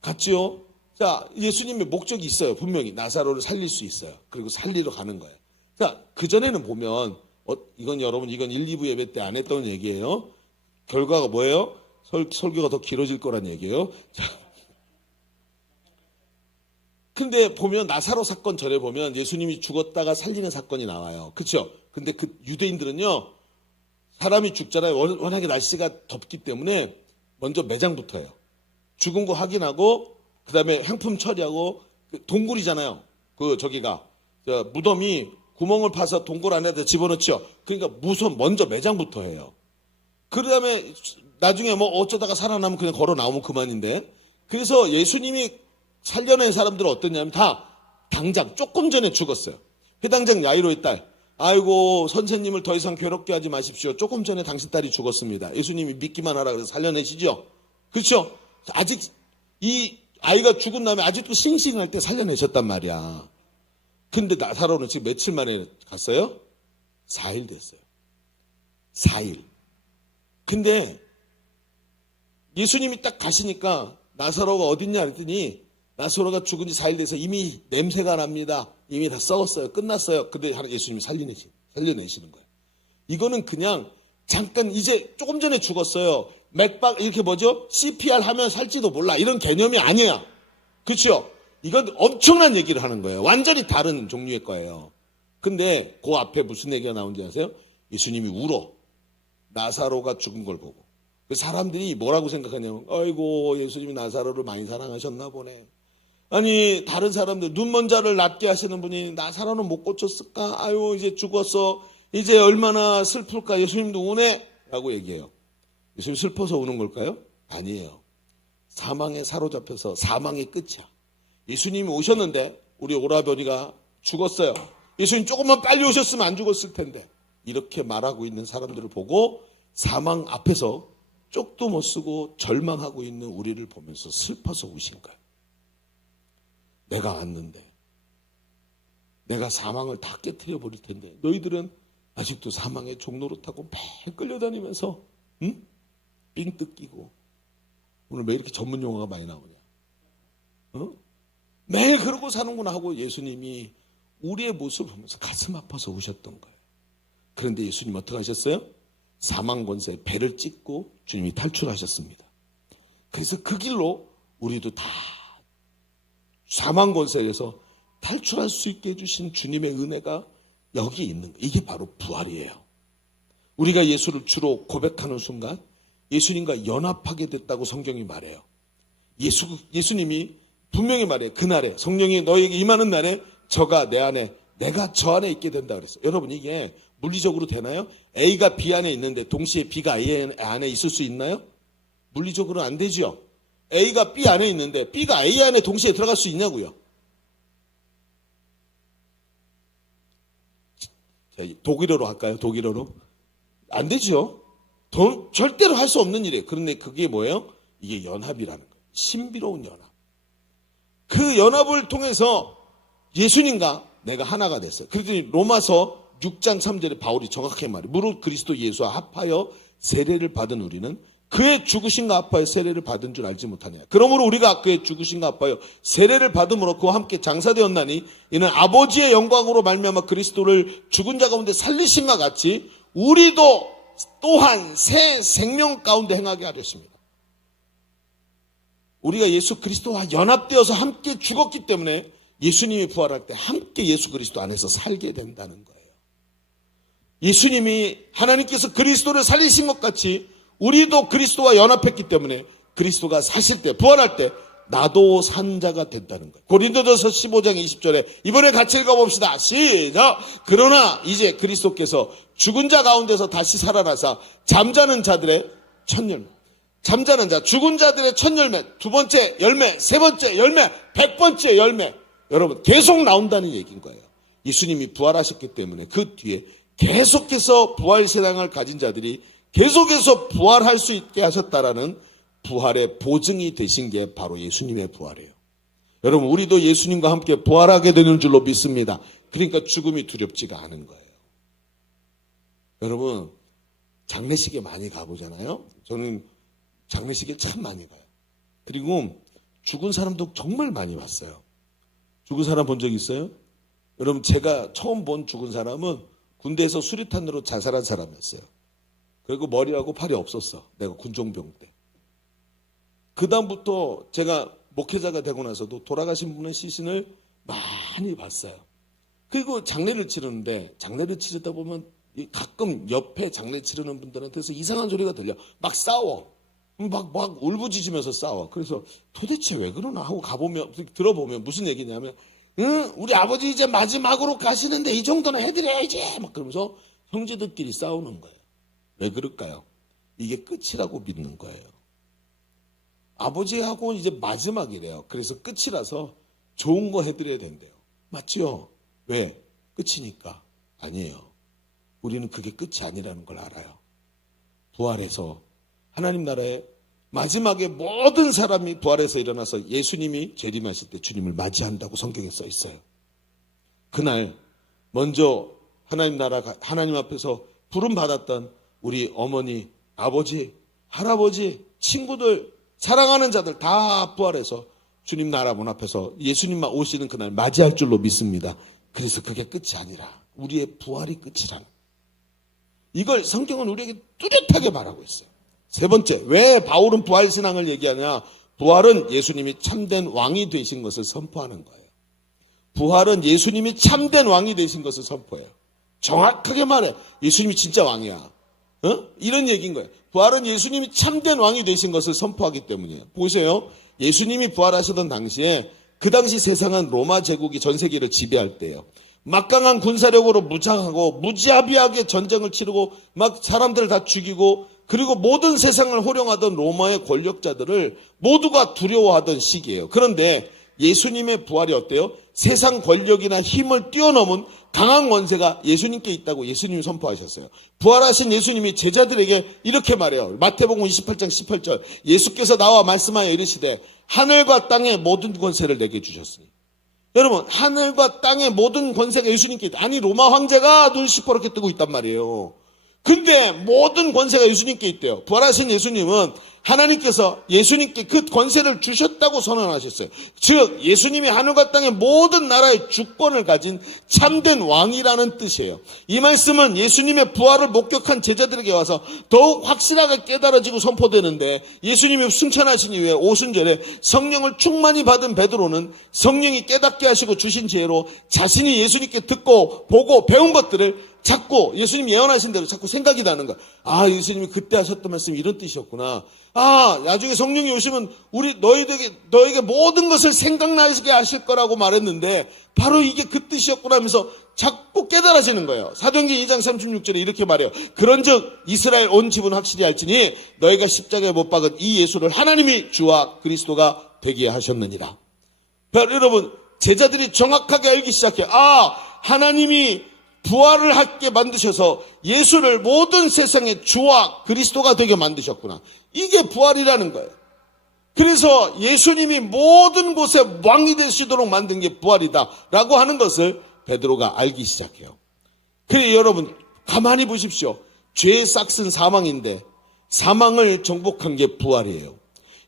갔지요? 자, 예수님의 목적이 있어요. 분명히 나사로를 살릴 수 있어요. 그리고 살리러 가는 거예요. 자, 그전에는 보면 이건 여러분, 이건 1, 2부 예배 때 안 했던 얘기예요. 결과가 뭐예요? 설교가 더 길어질 거란 얘기예요. 자, 근데 보면 나사로 사건 전에 보면 예수님이 죽었다가 살리는 사건이 나와요. 그렇죠? 근데 그 유대인들은요, 사람이 죽잖아요. 워낙에 날씨가 덥기 때문에 먼저 매장부터 해요. 죽은 거 확인하고 그 다음에 향품 처리하고 동굴이잖아요. 저기가 무덤이 구멍을 파서 동굴 안에다 집어넣죠. 그러니까 먼저 매장부터 해요. 그 다음에 나중에 뭐 어쩌다가 살아나면 그냥 걸어 나오면 그만인데. 그래서 예수님이 살려낸 사람들은 어떠냐면 다 당장 조금 전에 죽었어요. 회당장 야이로의 딸. 아이고, 선생님을 더 이상 괴롭게 하지 마십시오. 조금 전에 당신 딸이 죽었습니다. 예수님이 믿기만 하라 그래서 살려내시죠. 그렇죠? 아직 이 아이가 죽은 다음에 아직도 싱싱할 때 살려내셨단 말이야. 근데 나사로는 지금 며칠 만에 갔어요? 4일 됐어요. 4일. 근데 예수님이 딱 가시니까 나사로가 어딨냐 했더니 나사로가 죽은 지 4일 돼서 이미 냄새가 납니다. 이미 다 썩었어요. 끝났어요. 근데 예수님이 살려내시는 거예요. 이거는 그냥 잠깐 이제 조금 전에 죽었어요. 맥박 이렇게 뭐죠? CPR 하면 살지도 몰라. 이런 개념이 아니야. 그렇죠? 이건 엄청난 얘기를 하는 거예요. 완전히 다른 종류의 거예요. 근데 그 앞에 무슨 얘기가 나온지 아세요? 예수님이 울어. 나사로가 죽은 걸 보고. 사람들이 뭐라고 생각하냐면 아이고, 예수님이 나사로를 많이 사랑하셨나 보네. 아니, 다른 사람들 눈먼 자를 낫게 하시는 분이 나사로는 못 고쳤을까? 아유, 이제 죽었어. 이제 얼마나 슬플까? 예수님도 우네? 라고 얘기해요. 예수님 슬퍼서 우는 걸까요? 아니에요. 사망에 사로잡혀서 사망이 끝이야. 예수님이 오셨는데 우리 오라버니가 죽었어요. 예수님 조금만 빨리 오셨으면 안 죽었을 텐데. 이렇게 말하고 있는 사람들을 보고 사망 앞에서 쪽도 못 쓰고 절망하고 있는 우리를 보면서 슬퍼서 우신 거예요. 내가 왔는데 내가 사망을 다 깨트려 버릴 텐데 너희들은 아직도 사망의 종로를 타고 매일 끌려다니면서 삥 뜯기고. 오늘 왜 이렇게 전문 용어가 많이 나오냐? 매일 그러고 사는구나 하고 예수님이 우리의 모습을 보면서 가슴 아파서 우셨던 거예요. 그런데 예수님 어떻게 하셨어요? 사망 권세에 배를 찢고 주님이 탈출하셨습니다. 그래서 그 길로 우리도 다 사망 권세에서 탈출할 수 있게 해주신 주님의 은혜가 여기 있는 거예요. 이게 바로 부활이에요. 우리가 예수를 주로 고백하는 순간 예수님과 연합하게 됐다고 성경이 말해요. 예수님이 분명히 말해요. 그날에 성령이 너에게 임하는 날에 저가 내 안에 내가 저 안에 있게 된다 그랬어요. 여러분, 이게 물리적으로 되나요? A가 B 안에 있는데 동시에 B가 A 안에 있을 수 있나요? 물리적으로 안 되죠. A가 B 안에 있는데 B가 A 안에 동시에 들어갈 수 있냐고요. 자, 독일어로 할까요? 독일어로? 안 되죠. 절대로 할 수 없는 일이에요. 그런데 그게 뭐예요? 이게 연합이라는 거예요. 신비로운 연합. 그 연합을 통해서 예수님과 내가 하나가 됐어요. 그랬더니 로마서 6장 3절에 바울이 정확하게 말해. 무릇 그리스도 예수와 합하여 세례를 받은 우리는 그의 죽으심과 합하여 세례를 받은 줄 알지 못하냐. 그러므로 우리가 그의 죽으심과 합하여 세례를 받음으로 그와 함께 장사되었나니 이는 아버지의 영광으로 말미암아 그리스도를 죽은 자 가운데 살리심과 같이 우리도 또한 새 생명 가운데 행하게 하렸습니다. 우리가 예수 그리스도와 연합되어서 함께 죽었기 때문에 예수님이 부활할 때 함께 예수 그리스도 안에서 살게 된다는 거예요. 예수님이 하나님께서 그리스도를 살리신 것 같이 우리도 그리스도와 연합했기 때문에 그리스도가 사실 때 부활할 때 나도 산 자가 된다는 거예요. 고린도전서 15장 20절에 이번에 같이 읽어봅시다. 시작. 그러나 이제 그리스도께서 죽은 자 가운데서 다시 살아나사 잠자는 자들의 첫 열매, 잠자는 자, 죽은 자들의 첫 열매, 두 번째 열매, 세 번째 열매, 100번째 열매, 여러분 계속 나온다는 얘기인 거예요. 예수님이 부활하셨기 때문에 그 뒤에 계속해서 부활신앙을 가진 자들이 계속해서 부활할 수 있게 하셨다라는 부활의 보증이 되신 게 바로 예수님의 부활이에요. 여러분 우리도 예수님과 함께 부활하게 되는 줄로 믿습니다. 그러니까 죽음이 두렵지가 않은 거예요. 여러분 장례식에 많이 가보잖아요. 저는 장례식에 참 많이 가요. 그리고 죽은 사람도 정말 많이 봤어요. 죽은 사람 본 적 있어요? 여러분 제가 처음 본 죽은 사람은 군대에서 수리탄으로 자살한 사람이었어요. 그리고 머리하고 팔이 없었어. 내가 군종병 때. 그 다음부터 제가 목회자가 되고 나서도 돌아가신 분의 시신을 많이 봤어요. 그리고 장례를 치르는데 장례를 치르다 보면 가끔 옆에 장례 치르는 분들한테서 이상한 소리가 들려. 막 싸워. 막 울부짖으면서 싸워. 그래서 도대체 왜 그러나 하고 가보면 들어보면 무슨 얘기냐면 우리 아버지 이제 마지막으로 가시는데 이 정도는 해드려야지 막 그러면서 형제들끼리 싸우는 거예요. 왜 그럴까요? 이게 끝이라고 믿는 거예요. 아버지하고 이제 마지막이래요. 그래서 끝이라서 좋은 거 해드려야 된대요. 맞지요? 왜? 끝이니까. 아니에요. 우리는 그게 끝이 아니라는 걸 알아요. 부활해서 하나님 나라에 마지막에 모든 사람이 부활해서 일어나서 예수님이 재림하실 때 주님을 맞이한다고 성경에 써 있어요. 그날 먼저 하나님 나라 하나님 앞에서 부름 받았던 우리 어머니, 아버지, 할아버지, 친구들, 사랑하는 자들 다 부활해서 주님 나라 문 앞에서 예수님만 오시는 그날 맞이할 줄로 믿습니다. 그래서 그게 끝이 아니라 우리의 부활이 끝이라는, 이걸 성경은 우리에게 뚜렷하게 말하고 있어요. 세 번째, 왜 바울은 부활 신앙을 얘기하냐? 부활은 예수님이 참된 왕이 되신 것을 선포하는 거예요. 부활은 예수님이 참된 왕이 되신 것을 선포해요. 정확하게 말해. 예수님이 진짜 왕이야. 이런 얘기인 거예요. 부활은 예수님이 참된 왕이 되신 것을 선포하기 때문이에요. 보세요. 예수님이 부활하시던 당시에 그 당시 세상은 로마 제국이 전 세계를 지배할 때예요. 막강한 군사력으로 무장하고 무지합의하게 전쟁을 치르고 막 사람들을 다 죽이고, 그리고 모든 세상을 호령하던 로마의 권력자들을 모두가 두려워하던 시기예요. 그런데 예수님의 부활이 어때요? 세상 권력이나 힘을 뛰어넘은 강한 권세가 예수님께 있다고 예수님이 선포하셨어요. 부활하신 예수님이 제자들에게 이렇게 말해요. 마태복음 28장 18절. 예수께서 나와 말씀하여 이르시되 하늘과 땅의 모든 권세를 내게 주셨으니. 여러분, 하늘과 땅의 모든 권세가 예수님께 있다. 아니, 로마 황제가 눈 시퍼렇게 뜨고 있단 말이에요. 근데 모든 권세가 예수님께 있대요. 부활하신 예수님은 하나님께서 예수님께 그 권세를 주셨다고 선언하셨어요. 즉 예수님이 하늘과 땅의 모든 나라의 주권을 가진 참된 왕이라는 뜻이에요. 이 말씀은 예수님의 부활을 목격한 제자들에게 와서 더욱 확실하게 깨달아지고 선포되는데, 예수님이 승천하신 이후에 오순절에 성령을 충만히 받은 베드로는 성령이 깨닫게 하시고 주신 지혜로 자신이 예수님께 듣고 보고 배운 것들을 자꾸 예수님 예언하신 대로 자꾸 생각이 나는 거야. 아, 예수님이 그때 하셨던 말씀이 이런 뜻이었구나. 아, 나중에 성령이 오시면 너에게 모든 것을 생각나게 하실 거라고 말했는데 바로 이게 그 뜻이었구나 하면서 자꾸 깨달아지는 거예요. 사도행전 2장 36절에 이렇게 말해요. 그런즉 이스라엘 온 집은 확실히 알지니 너희가 십자가에 못 박은 이 예수를 하나님이 주와 그리스도가 되게 하셨느니라. 여러분, 제자들이 정확하게 알기 시작해요. 아, 하나님이 부활을 하게 만드셔서 예수를 모든 세상의 주와 그리스도가 되게 만드셨구나. 이게 부활이라는 거예요. 그래서 예수님이 모든 곳에 왕이 되시도록 만든 게 부활이다 라고 하는 것을 베드로가 알기 시작해요. 그래 여러분 가만히 보십시오. 죄의 싹은 사망인데 사망을 정복한 게 부활이에요.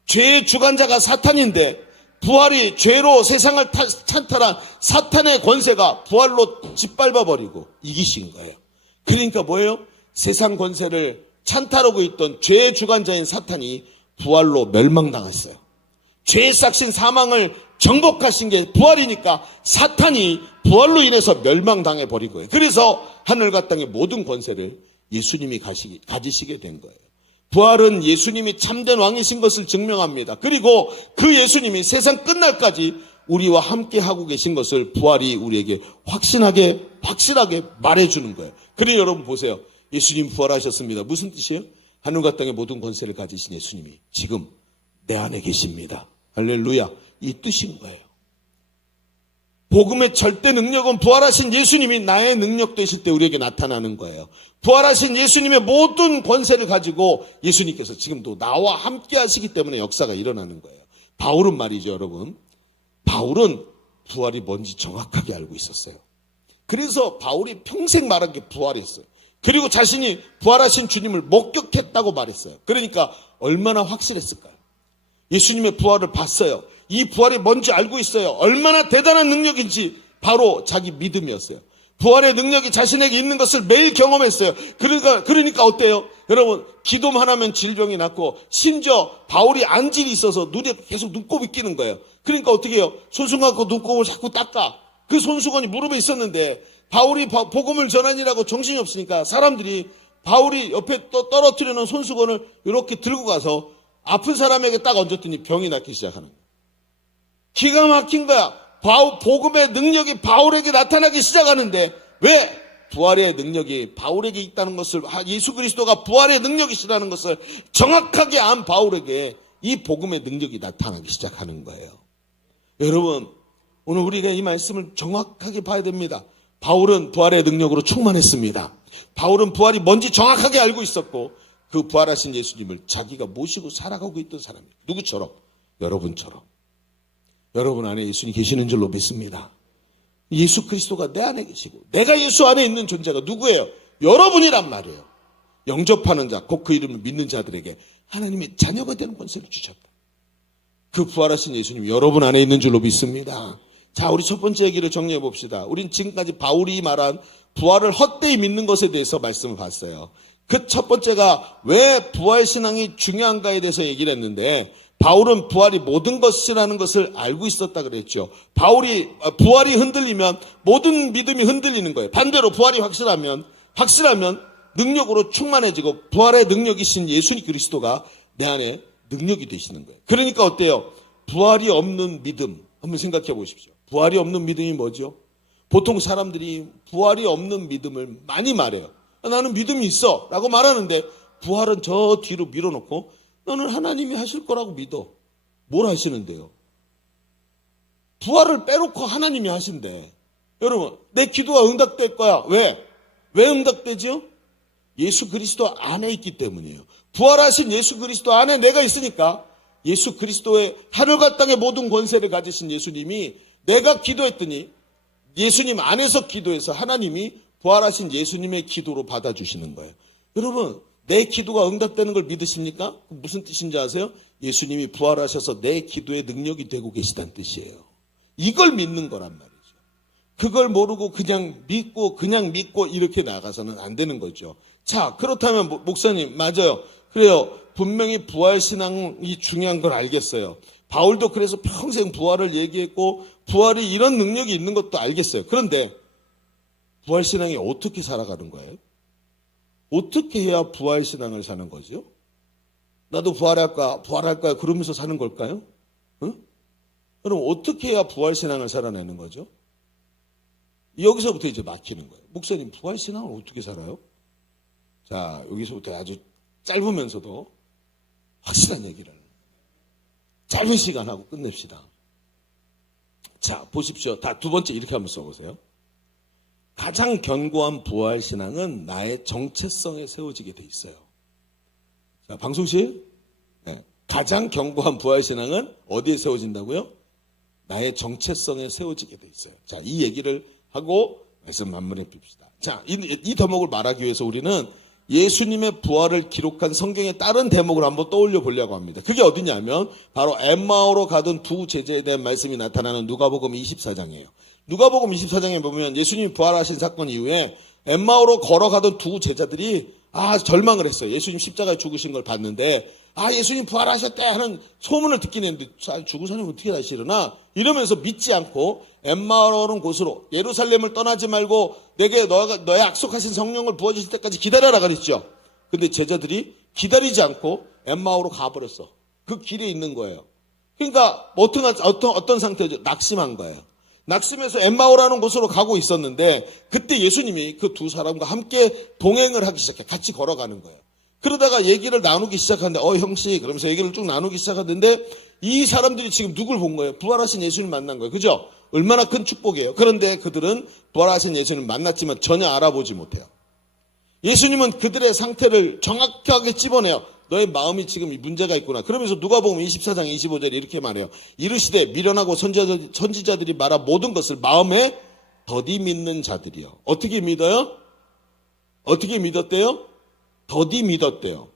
죄의 주관자가 사탄인데 부활이 죄로 세상을 찬탈한 사탄의 권세가 부활로 짓밟아버리고 이기신 거예요. 그러니까 뭐예요? 세상 권세를 찬탈하고 있던 죄의 주관자인 사탄이 부활로 멸망당했어요. 죄의 싹신 사망을 정복하신 게 부활이니까 사탄이 부활로 인해서 멸망당해 버린 거예요. 그래서 하늘과 땅의 모든 권세를 예수님이 가지시게 된 거예요. 부활은 예수님이 참된 왕이신 것을 증명합니다. 그리고 그 예수님이 세상 끝날까지 우리와 함께 하고 계신 것을 부활이 우리에게 확실하게 말해주는 거예요. 그래 여러분 보세요. 예수님 부활하셨습니다. 무슨 뜻이에요? 하늘과 땅의 모든 권세를 가지신 예수님이 지금 내 안에 계십니다. 할렐루야. 이 뜻인 거예요. 복음의 절대 능력은 부활하신 예수님이 나의 능력 되실 때 우리에게 나타나는 거예요. 부활하신 예수님의 모든 권세를 가지고 예수님께서 지금도 나와 함께 하시기 때문에 역사가 일어나는 거예요. 바울은 말이죠, 여러분. 바울은 부활이 뭔지 정확하게 알고 있었어요. 그래서 바울이 평생 말한 게 부활이었어요. 그리고 자신이 부활하신 주님을 목격했다고 말했어요. 그러니까 얼마나 확실했을까요? 예수님의 부활을 봤어요. 이 부활이 뭔지 알고 있어요. 얼마나 대단한 능력인지 바로 자기 믿음이었어요. 부활의 능력이 자신에게 있는 것을 매일 경험했어요. 그러니까 어때요? 여러분, 기도만 하면 질병이 낫고 심지어 바울이 안질이 있어서 눈에 계속 눈곱이 끼는 거예요. 그러니까 어떻게 해요? 손수 갖고 눈곱을 자꾸 닦아. 그 손수건이 무릎에 있었는데 바울이 복음을 전하니라고 정신이 없으니까 사람들이 바울이 옆에 떨어뜨려 놓은 손수건을 이렇게 들고 가서 아픈 사람에게 딱 얹었더니 병이 낫기 시작하는 거예요. 기가 막힌 거야. 복음의 능력이 바울에게 나타나기 시작하는데 왜? 부활의 능력이 바울에게 있다는 것을, 예수 그리스도가 부활의 능력이시라는 것을 정확하게 안 바울에게 이 복음의 능력이 나타나기 시작하는 거예요. 여러분, 오늘 우리가 이 말씀을 정확하게 봐야 됩니다. 바울은 부활의 능력으로 충만했습니다. 바울은 부활이 뭔지 정확하게 알고 있었고 그 부활하신 예수님을 자기가 모시고 살아가고 있던 사람이에요. 누구처럼? 여러분처럼. 여러분 안에 예수님이 계시는 줄로 믿습니다. 예수 그리스도가 내 안에 계시고 내가 예수 안에 있는 존재가 누구예요? 여러분이란 말이에요. 영접하는 자, 곧 그 이름을 믿는 자들에게 하나님의 자녀가 되는 권세를 주셨다. 그 부활하신 예수님이 여러분 안에 있는 줄로 믿습니다. 자, 우리 첫 번째 얘기를 정리해 봅시다. 우린 지금까지 바울이 말한 부활을 헛되이 믿는 것에 대해서 말씀을 봤어요. 그 첫 번째가 왜 부활신앙이 중요한가에 대해서 얘기를 했는데 바울은 부활이 모든 것이라는 것을 알고 있었다 그랬죠. 부활이 흔들리면 모든 믿음이 흔들리는 거예요. 반대로 부활이 확실하면 능력으로 충만해지고 부활의 능력이신 예수 그리스도가 내 안에 능력이 되시는 거예요. 그러니까 어때요? 부활이 없는 믿음 한번 생각해 보십시오. 부활이 없는 믿음이 뭐죠? 보통 사람들이 부활이 없는 믿음을 많이 말해요. 나는 믿음이 있어 라고 말하는데 부활은 저 뒤로 밀어놓고 너는 하나님이 하실 거라고 믿어. 뭘 하시는데요? 부활을 빼놓고 하나님이 하신대. 여러분, 내 기도가 응답될 거야. 왜? 왜 응답되죠? 예수 그리스도 안에 있기 때문이에요. 부활하신 예수 그리스도 안에 내가 있으니까 예수 그리스도의 하늘과 땅의 모든 권세를 가지신 예수님이 내가 기도했더니 예수님 안에서 기도해서 하나님이 부활하신 예수님의 기도로 받아주시는 거예요. 여러분, 내 기도가 응답되는 걸 믿으십니까? 무슨 뜻인지 아세요? 예수님이 부활하셔서 내 기도의 능력이 되고 계시다는 뜻이에요. 이걸 믿는 거란 말이죠. 그걸 모르고 그냥 믿고 이렇게 나가서는 안 되는 거죠. 자, 그렇다면 목사님 맞아요. 그래요. 분명히 부활신앙이 중요한 걸 알겠어요. 바울도 그래서 평생 부활을 얘기했고 부활이 이런 능력이 있는 것도 알겠어요. 그런데 부활신앙이 어떻게 살아가는 거예요? 어떻게 해야 부활신앙을 사는 거죠? 나도 부활할 거야 그러면서 사는 걸까요? 응? 그럼 어떻게 해야 부활신앙을 살아내는 거죠? 여기서부터 이제 막히는 거예요. 목사님 부활신앙을 어떻게 살아요? 자, 여기서부터 아주 짧으면서도 확실한 얘기를 짧은 시간 하고 끝냅시다. 자, 보십시오. 다 두 번째 이렇게 한번 써보세요. 가장 견고한 부활신앙은 나의 정체성에 세워지게 돼 있어요. 자, 방송실 네. 가장 견고한 부활신앙은 어디에 세워진다고요? 나의 정체성에 세워지게 돼 있어요. 자, 이 얘기를 하고 말씀 만문에 빕시다. 자, 이 대목을 말하기 위해서 우리는 예수님의 부활을 기록한 성경의 다른 대목을 한번 떠올려 보려고 합니다. 그게 어디냐면 바로 엠마오로 가던 두 제자에 대한 말씀이 나타나는 누가복음 24장이에요. 누가복음 24장에 보면 예수님이 부활하신 사건 이후에 엠마오로 걸어가던 두 제자들이 절망을 했어요. 예수님 십자가에 죽으신 걸 봤는데 예수님 부활하셨대 하는 소문을 듣긴 했는데 죽은 사람이 어떻게 다시 일어나? 이러면서 믿지 않고 엠마오라는 곳으로 예루살렘을 떠나지 말고 내게 너의 약속하신 성령을 부어주실 때까지 기다려라 그랬죠. 근데 제자들이 기다리지 않고 엠마오로 가버렸어. 그 길에 있는 거예요. 그러니까 어떤 상태죠? 낙심한 거예요. 낙심해서 엠마오라는 곳으로 가고 있었는데 그때 예수님이 그 두 사람과 함께 동행을 하기 시작해. 같이 걸어가는 거예요. 그러다가 얘기를 나누기 시작하는데 형씨 그러면서 얘기를 쭉 나누기 시작하는데 이 사람들이 지금 누굴 본 거예요? 부활하신 예수님 만난 거예요. 그죠? 얼마나 큰 축복이에요. 그런데 그들은 부활하신 예수님 만났지만 전혀 알아보지 못해요. 예수님은 그들의 상태를 정확하게 찝어내요. 너의 마음이 지금 문제가 있구나. 그러면서 누가복음 24장 25절에 이렇게 말해요. 이르시되 미련하고 선지자들이 말한 모든 것을 마음에 더디 믿는 자들이요. 어떻게 믿어요? 어떻게 믿었대요? 더디 믿었대요.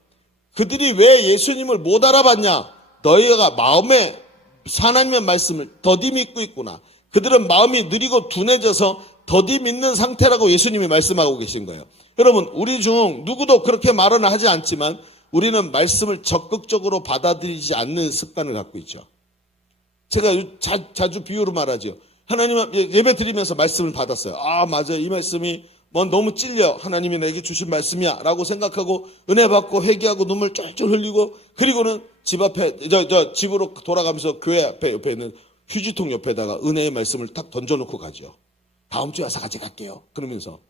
그들이 왜 예수님을 못 알아봤냐? 너희가 마음에 하나님의 말씀을 더디 믿고 있구나. 그들은 마음이 느리고 둔해져서 더디 믿는 상태라고 예수님이 말씀하고 계신 거예요. 여러분, 우리 중 누구도 그렇게 말은 하지 않지만 우리는 말씀을 적극적으로 받아들이지 않는 습관을 갖고 있죠. 제가 자주 비유로 말하죠. 하나님 예배 드리면서 말씀을 받았어요. 맞아요. 이 말씀이 너무 찔려. 하나님이 내게 주신 말씀이야 라고 생각하고 은혜 받고 회개하고 눈물 쫄쫄 흘리고 그리고는 집 앞에 집으로 돌아가면서 교회 앞에 옆에 있는 휴지통 옆에다가 은혜의 말씀을 딱 던져놓고 가죠. 다음 주에 와서 가져갈게요. 그러면서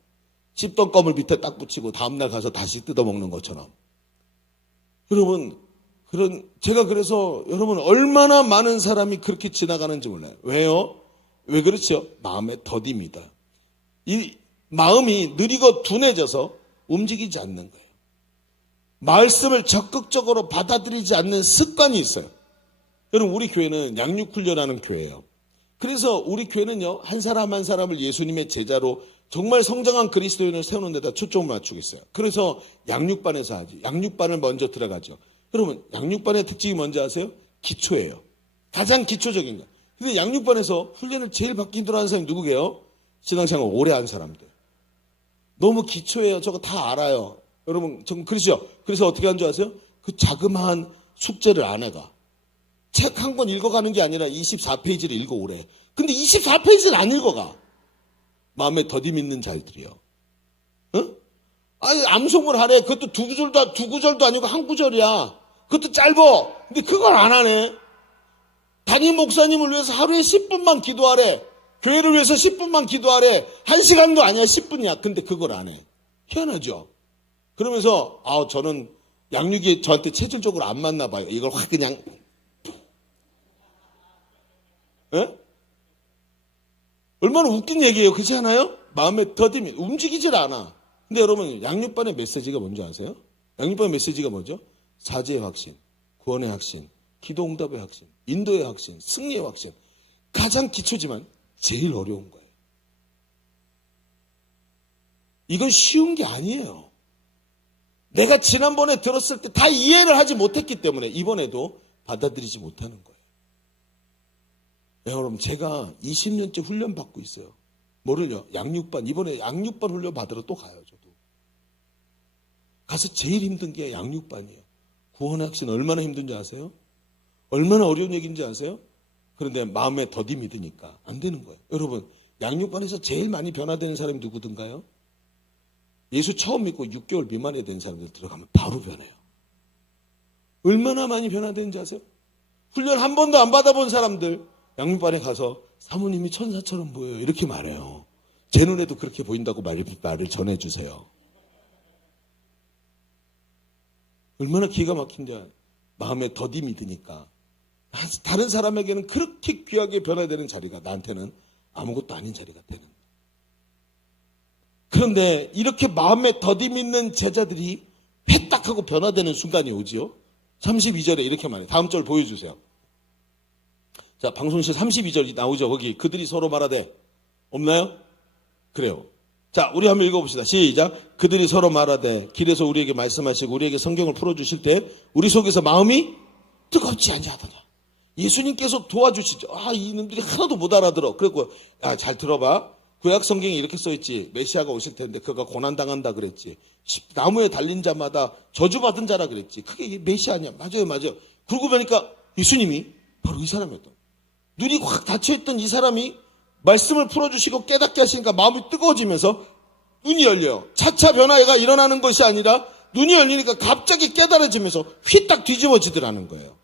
씹던 껌을 밑에 딱 붙이고 다음날 가서 다시 뜯어먹는 것처럼. 여러분, 제가 그래서 여러분 얼마나 많은 사람이 그렇게 지나가는지 몰라요. 왜요? 왜 그렇죠? 마음에 더딥니다. 이 마음이 느리고 둔해져서 움직이지 않는 거예요. 말씀을 적극적으로 받아들이지 않는 습관이 있어요. 여러분, 우리 교회는 양육훈련하는 교회예요. 그래서 우리 교회는요, 한 사람 한 사람을 예수님의 제자로 정말 성장한 그리스도인을 세우는 데다 초점을 맞추고 있어요. 그래서 양육반에서 하지. 양육반을 먼저 들어가죠. 여러분, 양육반의 특징이 뭔지 아세요? 기초예요. 가장 기초적인 거. 근데 양육반에서 훈련을 제일 받기 힘들어하는 사람이 누구게요? 신앙생활 오래 한 사람들. 너무 기초예요. 저거 다 알아요. 여러분, 좀 그러시죠? 그래서 어떻게 하는 줄 아세요? 그 자그마한 숙제를 안 해가. 책 한 권 읽어가는 게 아니라 24페이지를 읽어오래. 근데 24페이지를 안 읽어가. 마음에 더디 믿는 자들이요. 암송을 하래. 그것도 두 구절도 아니고 한 구절이야. 그것도 짧어. 근데 그걸 안 하네. 담임 목사님을 위해서 하루에 10분만 기도하래. 교회를 위해서 10분만 기도하래. 1시간도 아니야. 10분이야. 근데 그걸 안 해. 희한하죠? 그러면서 저는 양육이 저한테 체질적으로 안 맞나 봐요. 이걸 확 그냥 얼마나 웃긴 얘기예요. 그렇지 않아요? 마음에 더디면 움직이질 않아. 근데 여러분, 양육반의 메시지가 뭔지 아세요? 양육반의 메시지가 뭐죠? 사죄의 확신, 구원의 확신, 기도응답의 확신, 인도의 확신, 승리의 확신. 가장 기초지만 제일 어려운 거예요. 이건 쉬운 게 아니에요. 내가 지난번에 들었을 때 다 이해를 하지 못했기 때문에 이번에도 받아들이지 못하는 거예요. 여러분, 제가 20년째 훈련 받고 있어요. 뭐를요? 양육반. 이번에 양육반 훈련 받으러 또 가요, 저도. 가서 제일 힘든 게 양육반이에요. 구원의 확신 얼마나 힘든지 아세요? 얼마나 어려운 얘기인지 아세요? 그런데 마음에 더디 믿으니까 안 되는 거예요. 여러분, 양육반에서 제일 많이 변화되는 사람이 누구든가요? 예수 처음 믿고 6개월 미만에 된 사람들 들어가면 바로 변해요. 얼마나 많이 변화되는지 아세요? 훈련 한 번도 안 받아본 사람들 양육반에 가서 사모님이 천사처럼 보여요. 이렇게 말해요. 제 눈에도 그렇게 보인다고 말을 전해주세요. 얼마나 기가 막힌지 마음에 더디 믿으니까 다른 사람에게는 그렇게 귀하게 변화되는 자리가 나한테는 아무것도 아닌 자리가 되는 거예요. 그런데 이렇게 마음에 더디 믿는 제자들이 패딱하고 변화되는 순간이 오지요. 32절에 이렇게 말해요. 다음 절 보여주세요. 자, 방송실 32절이 나오죠. 거기 그들이 서로 말하되 없나요? 그래요. 자, 우리 한번 읽어봅시다. 시작. 그들이 서로 말하되 길에서 우리에게 말씀하시고 우리에게 성경을 풀어주실 때 우리 속에서 마음이 뜨겁지 아니하더냐. 예수님께서 도와주시죠. 이놈들이 하나도 못 알아들어. 그리고 잘 들어봐. 구약 성경에 이렇게 써있지. 메시아가 오실 텐데 그가 고난당한다 그랬지. 나무에 달린 자마다 저주받은 자라 그랬지. 그게 메시아 아니야. 맞아요. 그러고 보니까 예수님이 바로 이 사람이었던 거예요. 눈이 확 닫혀있던 이 사람이 말씀을 풀어주시고 깨닫게 하시니까 마음이 뜨거워지면서 눈이 열려요. 차차 변화가 일어나는 것이 아니라 눈이 열리니까 갑자기 깨달아지면서 휘딱 뒤집어지더라는 거예요.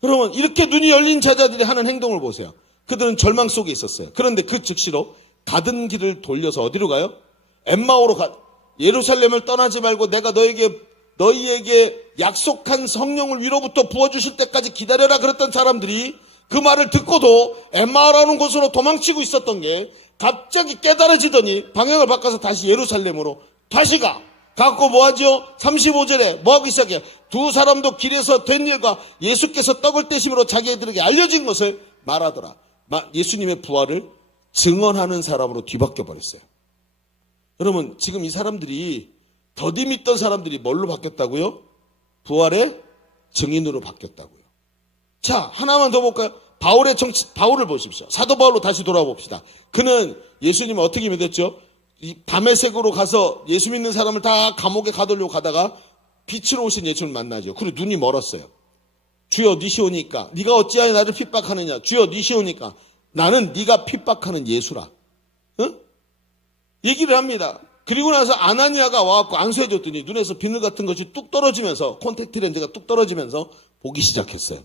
그러면 이렇게 눈이 열린 제자들이 하는 행동을 보세요. 그들은 절망 속에 있었어요. 그런데 그 즉시로 가던 길을 돌려서 어디로 가요? 엠마오로 예루살렘을 떠나지 말고 내가 너희에게 약속한 성령을 위로부터 부어주실 때까지 기다려라 그랬던 사람들이 그 말을 듣고도 엠마오라는 곳으로 도망치고 있었던 게 갑자기 깨달아지더니 방향을 바꿔서 다시 예루살렘으로 다시 갖고 뭐하죠? 35절에 뭐하고 시작해요? 두 사람도 길에서 된 일과 예수께서 떡을 떼심으로 자기들에게 알려진 것을 말하더라. 예수님의 부활을 증언하는 사람으로 뒤바뀌어 버렸어요. 여러분, 지금 이 사람들이 더디 믿던 사람들이 뭘로 바뀌었다고요? 부활의 증인으로 바뀌었다고요. 자, 하나만 더 볼까요? 바울을 보십시오. 사도 바울로 다시 돌아봅시다. 그는 예수님을 어떻게 믿었죠? 이 밤의 색으로 가서 예수 믿는 사람을 다 감옥에 가두려고 가다가 빛으로 오신 예수를 만나죠. 그리고 눈이 멀었어요. 주여 니시오니까 네가 어찌하여 나를 핍박하느냐. 주여 니시오니까 나는 네가 핍박하는 예수라. 응? 얘기를 합니다. 그리고 나서 아나니아가 와갖고 안수해줬더니 눈에서 비늘 같은 것이 뚝 떨어지면서 콘택트 렌즈가 뚝 떨어지면서 보기 시작했어요.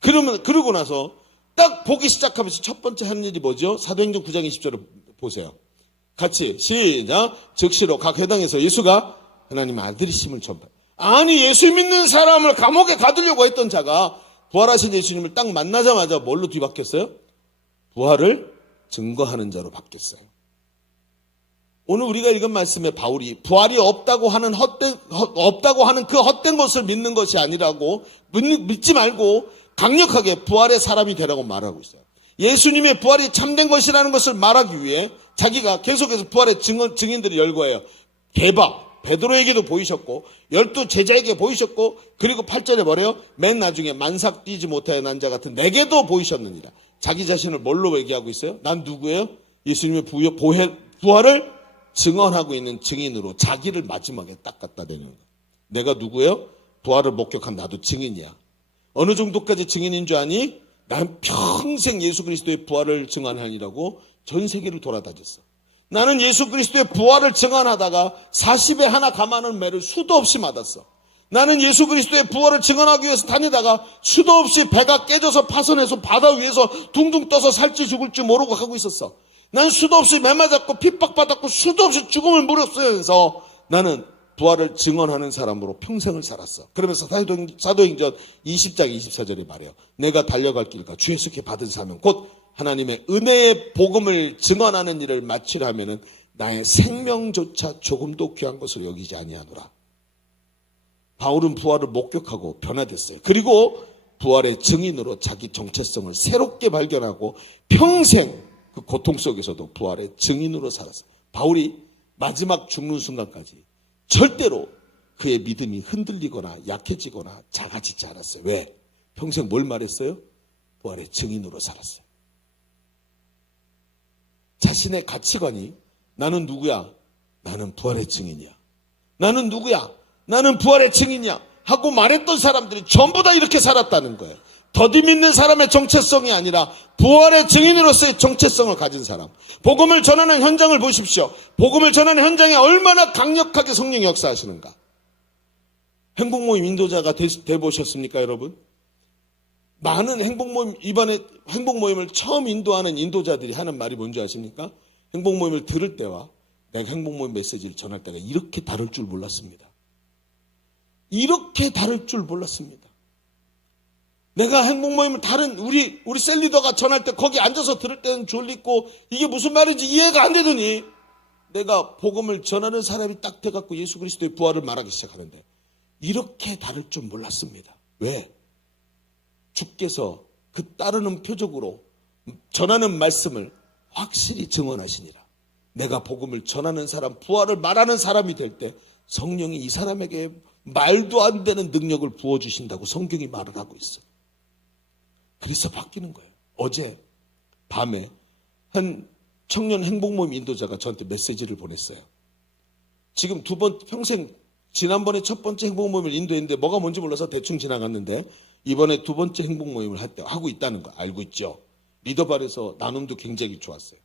그러고 나서 딱 보기 시작하면서 첫 번째 하는 일이 뭐죠? 사도행전 9장 20절을 보세요. 같이 시작. 즉시로 각 회당에서 예수가 하나님의 아들이심을 전파. 아니, 예수 믿는 사람을 감옥에 가두려고 했던 자가 부활하신 예수님을 딱 만나자마자 뭘로 뒤바뀌었어요? 부활을 증거하는 자로 바뀌었어요. 오늘 우리가 읽은 말씀에 바울이 부활이 없다고 하는 그 헛된 것을 믿는 것이 아니라고 믿지 말고 강력하게 부활의 사람이 되라고 말하고 있어요. 예수님의 부활이 참된 것이라는 것을 말하기 위해 자기가 계속해서 부활의 증인들을 열거해요. 베드로에게도 보이셨고 12 제자에게 보이셨고 그리고 8절에 뭐래요? 맨 나중에 만삭 뛰지 못하여 난 자 같은 내게도 보이셨느니라. 자기 자신을 뭘로 얘기하고 있어요? 난 누구예요? 예수님의 부활을 증언하고 있는 증인으로 자기를 마지막에 딱 갖다 대는 거예요. 내가 누구예요? 부활을 목격한 나도 증인이야. 어느 정도까지 증인인 줄 아니? 난 평생 예수 그리스도의 부활을 증언하니라고 전 세계를 돌아다녔어. 나는 예수 그리스도의 부활을 증언하다가 40에 하나 감하는 매를 수도 없이 맞았어. 나는 예수 그리스도의 부활을 증언하기 위해서 다니다가 수도 없이 배가 깨져서 파손해서 바다 위에서 둥둥 떠서 살지 죽을지 모르고 가고 있었어. 난 수도 없이 매 맞았고 핍박받았고 수도 없이 죽음을 무릅쓰면서 나는 부활을 증언하는 사람으로 평생을 살았어. 그러면서 사도행전 20장 24절에 말해요. 내가 달려갈 길과 주 예수께 받은 사명 곧 하나님의 은혜의 복음을 증언하는 일을 마치려 하면은 나의 생명조차 조금도 귀한 것으로 여기지 아니하노라. 바울은 부활을 목격하고 변화됐어요. 그리고 부활의 증인으로 자기 정체성을 새롭게 발견하고 평생 그 고통 속에서도 부활의 증인으로 살았어요. 바울이 마지막 죽는 순간까지 절대로 그의 믿음이 흔들리거나 약해지거나 작아지지 않았어요. 왜? 평생 뭘 말했어요? 부활의 증인으로 살았어요. 자신의 가치관이 나는 누구야? 나는 부활의 증인이야. 나는 누구야? 나는 부활의 증인이야. 하고 말했던 사람들이 전부 다 이렇게 살았다는 거예요. 더디 믿는 사람의 정체성이 아니라 부활의 증인으로서의 정체성을 가진 사람. 복음을 전하는 현장을 보십시오. 복음을 전하는 현장에 얼마나 강력하게 성령이 역사하시는가. 행복모임 인도자가 돼보셨습니까, 여러분? 많은 이번에 행복모임을 처음 인도하는 인도자들이 하는 말이 뭔지 아십니까? 행복모임을 들을 때와 내가 행복모임 메시지를 전할 때가 이렇게 다를 줄 몰랐습니다. 이렇게 다를 줄 몰랐습니다. 내가 행복모임을 다른 우리 셀리더가 전할 때 거기 앉아서 들을 때는 졸리고 이게 무슨 말인지 이해가 안 되더니 내가 복음을 전하는 사람이 딱 돼갖고 예수 그리스도의 부활을 말하기 시작하는데 이렇게 다를 줄 몰랐습니다. 왜? 주께서 그 따르는 표적으로 전하는 말씀을 확실히 증언하시니라. 내가 복음을 전하는 사람, 부활을 말하는 사람이 될 때 성령이 이 사람에게 말도 안 되는 능력을 부어주신다고 성경이 말을 하고 있어요. 그래서 바뀌는 거예요. 어제 밤에 한 청년 행복모임 인도자가 저한테 메시지를 보냈어요. 지금 평생 지난번에 첫 번째 행복모임을 인도했는데 뭐가 뭔지 몰라서 대충 지나갔는데 이번에 두 번째 행복모임을 하고 있다는 거 알고 있죠. 리더발에서 나눔도 굉장히 좋았어요.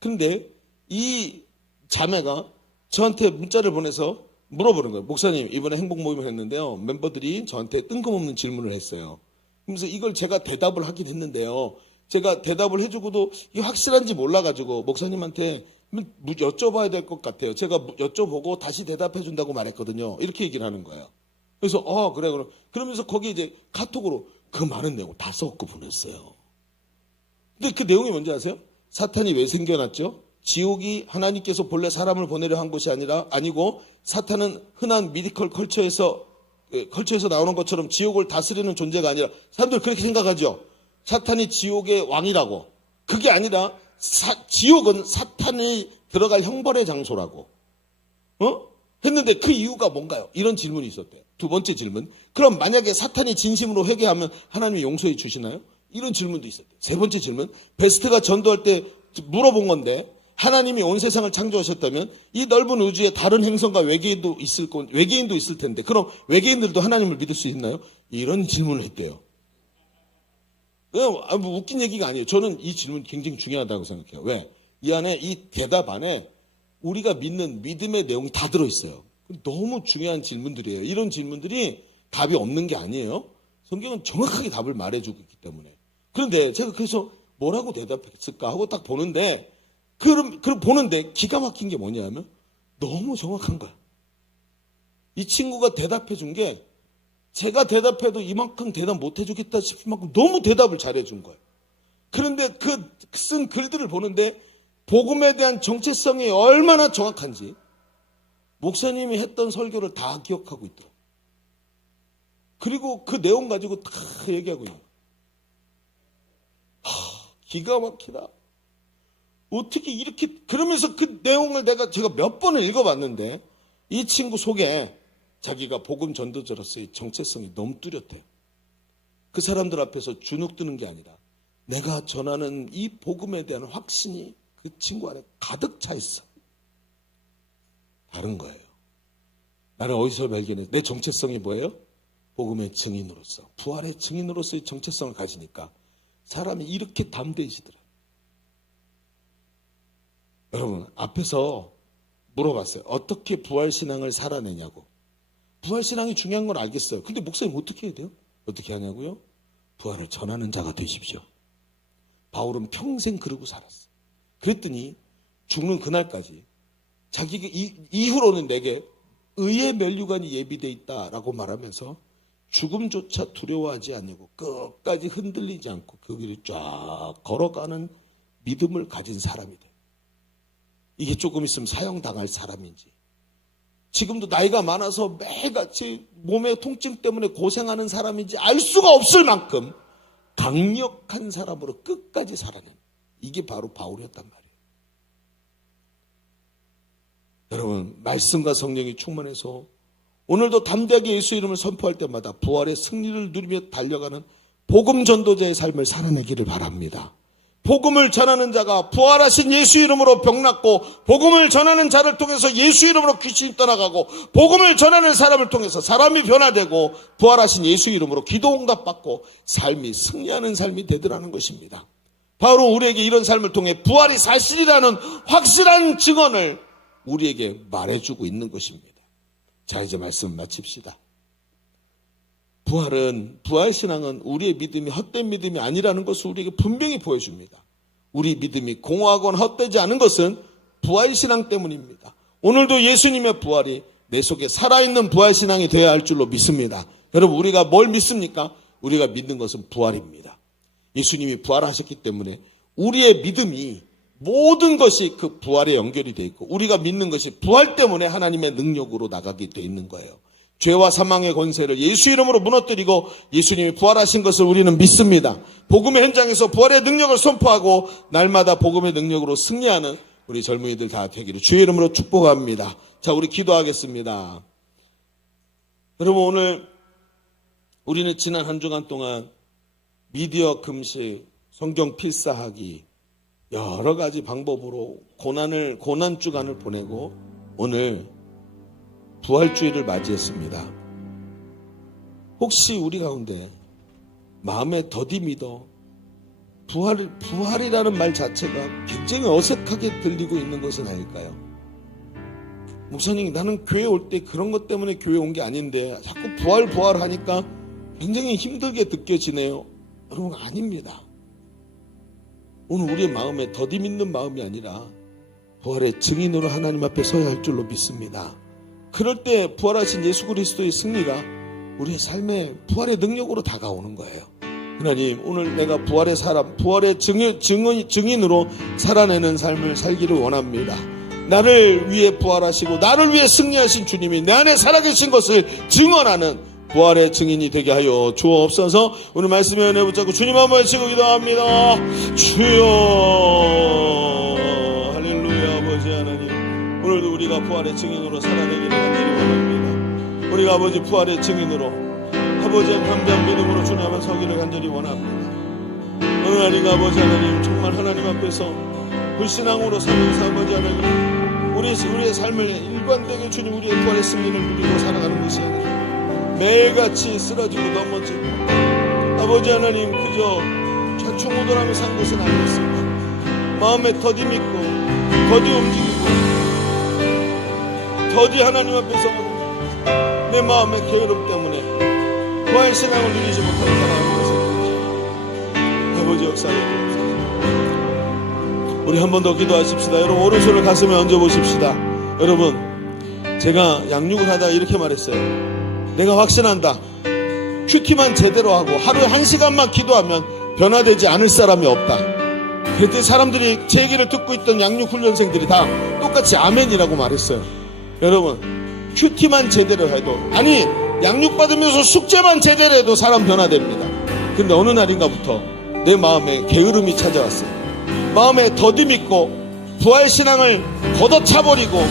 근데 이 자매가 저한테 문자를 보내서 물어보는 거예요. 목사님, 이번에 행복모임을 했는데요, 멤버들이 저한테 뜬금없는 질문을 했어요. 그래서 이걸 제가 대답을 하긴 했는데요, 제가 대답을 해주고도 이게 확실한지 몰라가지고 목사님한테 여쭤봐야 될 것 같아요. 제가 여쭤보고 다시 대답해 준다고 말했거든요. 이렇게 얘기를 하는 거예요. 그래서 그래. 그러면서 거기에 이제 카톡으로 그 많은 내용 다 섞어 보냈어요. 근데 그 내용이 뭔지 아세요? 사탄이 왜 생겨났죠? 지옥이 하나님께서 본래 사람을 보내려 한 곳이 아니고 사탄은 흔한 미디컬 컬처에서 나오는 것처럼 지옥을 다스리는 존재가 아니라, 사람들 그렇게 생각하죠. 사탄이 지옥의 왕이라고. 그게 아니라 지옥은 사탄이 들어갈 형벌의 장소라고. 했는데 그 이유가 뭔가요? 이런 질문이 있었대요. 두 번째 질문. 그럼 만약에 사탄이 진심으로 회개하면 하나님이 용서해 주시나요? 이런 질문도 있었대요. 세 번째 질문. 베스트가 전도할 때 물어본 건데, 하나님이 온 세상을 창조하셨다면 이 넓은 우주에 다른 행성과 외계인도 있을 텐데, 그럼 외계인들도 하나님을 믿을 수 있나요? 이런 질문을 했대요. 뭐 웃긴 얘기가 아니에요. 저는 이 질문 굉장히 중요하다고 생각해요. 왜? 이 안에, 이 대답 안에 우리가 믿는 믿음의 내용이 다 들어있어요. 너무 중요한 질문들이에요. 이런 질문들이 답이 없는 게 아니에요. 성경은 정확하게 답을 말해주고 있기 때문에. 그런데 제가 그래서 뭐라고 대답했을까 하고 딱 보는데, 그럼 보는데 기가 막힌 게 뭐냐면 너무 정확한 거야. 이 친구가 대답해 준 게 제가 대답해도 이만큼 대답 못 해주겠다 싶을 만큼 너무 대답을 잘해준 거예요. 그런데 그 쓴 글들을 보는데 복음에 대한 정체성이 얼마나 정확한지 목사님이 했던 설교를 다 기억하고 있더라고요. 그리고 그 내용 가지고 다 얘기하고 있는 거예요. 기가 막히다. 어떻게 이렇게, 그러면서 그 내용을 제가 몇 번을 읽어봤는데 이 친구 속에 자기가 복음 전도자로서의 정체성이 너무 뚜렷해요. 그 사람들 앞에서 주눅 드는 게 아니라 내가 전하는 이 복음에 대한 확신이 그 친구 안에 가득 차 있어. 다른 거예요. 나는 어디서 발견해? 내 정체성이 뭐예요? 복음의 증인으로서, 부활의 증인으로서의 정체성을 가지니까 사람이 이렇게 담대해지더라. 여러분, 앞에서 물어봤어요. 어떻게 부활신앙을 살아내냐고. 부활신앙이 중요한 건 알겠어요. 근데 목사님 어떻게 해야 돼요? 어떻게 하냐고요? 부활을 전하는 자가 되십시오. 바울은 평생 그러고 살았어요. 그랬더니 죽는 그날까지 자기가 이후로는 내게 의의 면류관이 예비되어 있다라고 말하면서 죽음조차 두려워하지 않고 끝까지 흔들리지 않고 그 길을 쫙 걸어가는 믿음을 가진 사람이 돼. 이게 조금 있으면 사형당할 사람인지, 지금도 나이가 많아서 매일같이 몸의 통증 때문에 고생하는 사람인지 알 수가 없을 만큼 강력한 사람으로 끝까지 살아낸, 이게 바로 바울이었단 말이에요. 여러분, 말씀과 성령이 충만해서 오늘도 담대하게 예수 이름을 선포할 때마다 부활의 승리를 누리며 달려가는 복음 전도자의 삶을 살아내기를 바랍니다. 복음을 전하는 자가 부활하신 예수 이름으로 병났고, 복음을 전하는 자를 통해서 예수 이름으로 귀신이 떠나가고, 복음을 전하는 사람을 통해서 사람이 변화되고, 부활하신 예수 이름으로 기도 응답받고 삶이 승리하는 삶이 되더라는 것입니다. 바로 우리에게 이런 삶을 통해 부활이 사실이라는 확실한 증언을 우리에게 말해주고 있는 것입니다. 자, 이제 말씀 마칩시다. 부활신앙은 우리의 믿음이 헛된 믿음이 아니라는 것을 우리에게 분명히 보여줍니다. 우리 믿음이 공허하거나 헛되지 않은 것은 부활신앙 때문입니다. 오늘도 예수님의 부활이 내 속에 살아있는 부활신앙이 되어야 할 줄로 믿습니다. 여러분, 우리가 뭘 믿습니까? 우리가 믿는 것은 부활입니다. 예수님이 부활하셨기 때문에 우리의 믿음이 모든 것이 그 부활에 연결이 되어 있고, 우리가 믿는 것이 부활 때문에 하나님의 능력으로 나가게 되어 있는 거예요. 죄와 사망의 권세를 예수 이름으로 무너뜨리고 예수님이 부활하신 것을 우리는 믿습니다. 복음의 현장에서 부활의 능력을 선포하고 날마다 복음의 능력으로 승리하는 우리 젊은이들 다 되기를 주의 이름으로 축복합니다. 자, 우리 기도하겠습니다. 여러분, 오늘 우리는 지난 한 주간 동안 미디어 금식, 성경 필사하기, 여러 가지 방법으로 고난 주간을 보내고 오늘 부활주의를 맞이했습니다. 혹시 우리 가운데 마음에 더디 믿어 부활이라는 말 자체가 굉장히 어색하게 들리고 있는 것은 아닐까요? 목사님, 나는 교회 올 때 그런 것 때문에 교회 온 게 아닌데 자꾸 부활 하니까 굉장히 힘들게 느껴지네요. 여러분, 아닙니다. 오늘 우리의 마음에 더디 믿는 마음이 아니라 부활의 증인으로 하나님 앞에 서야 할 줄로 믿습니다. 그럴 때 부활하신 예수 그리스도의 승리가 우리의 삶에 부활의 능력으로 다가오는 거예요. 하나님, 오늘 내가 부활의 증인으로 살아내는 삶을 살기를 원합니다. 나를 위해 부활하시고 나를 위해 승리하신 주님이 내 안에 살아계신 것을 증언하는 부활의 증인이 되게 하여 주옵소서. 오늘 말씀에 은혜 붙잡고 주님 한번 외치고 기도합니다. 주여, 할렐루야. 아버지 하나님, 오늘도 우리가 부활의 증인으로 살아내기를 간절히 원합니다. 우리가 아버지 부활의 증인으로 아버지의 담대한 믿음으로 주님 앞에 서기를 간절히 원합니다. 오늘 하나님, 아버지 하나님, 정말 하나님 앞에서 불신앙으로 살면서 아버지 하나님, 우리의 삶을 일관되게 주님 우리의 부활의 승리를 누리고 살아가는 것이 아니라 매일같이 쓰러지고 넘어지고 아버지 하나님 그저 좌충우돌하며 산 것은 아니었습니다. 마음에 더디 믿고 더디 움직이고 더디 하나님 앞에서 내 마음의 게으름 때문에 부활 신앙을 누리지 못하고 살아가는 것은 아버지 역사에 우리 한 번 더 기도하십시다. 여러분, 오른손을 가슴에 얹어보십시다. 여러분, 제가 양육을 하다가 이렇게 말했어요. 내가 확신한다. 큐티만 제대로 하고 하루에 1시간만 기도하면 변화되지 않을 사람이 없다. 그때 사람들이 제 얘기를 듣고 있던 양육훈련생들이 다 똑같이 아멘이라고 말했어요. 여러분, 큐티만 제대로 해도, 아니 양육받으면서 숙제만 제대로 해도 사람 변화됩니다. 근데 어느 날인가부터 내 마음에 게으름이 찾아왔어요. 마음에 더디 믿고 부활신앙을 걷어차버리고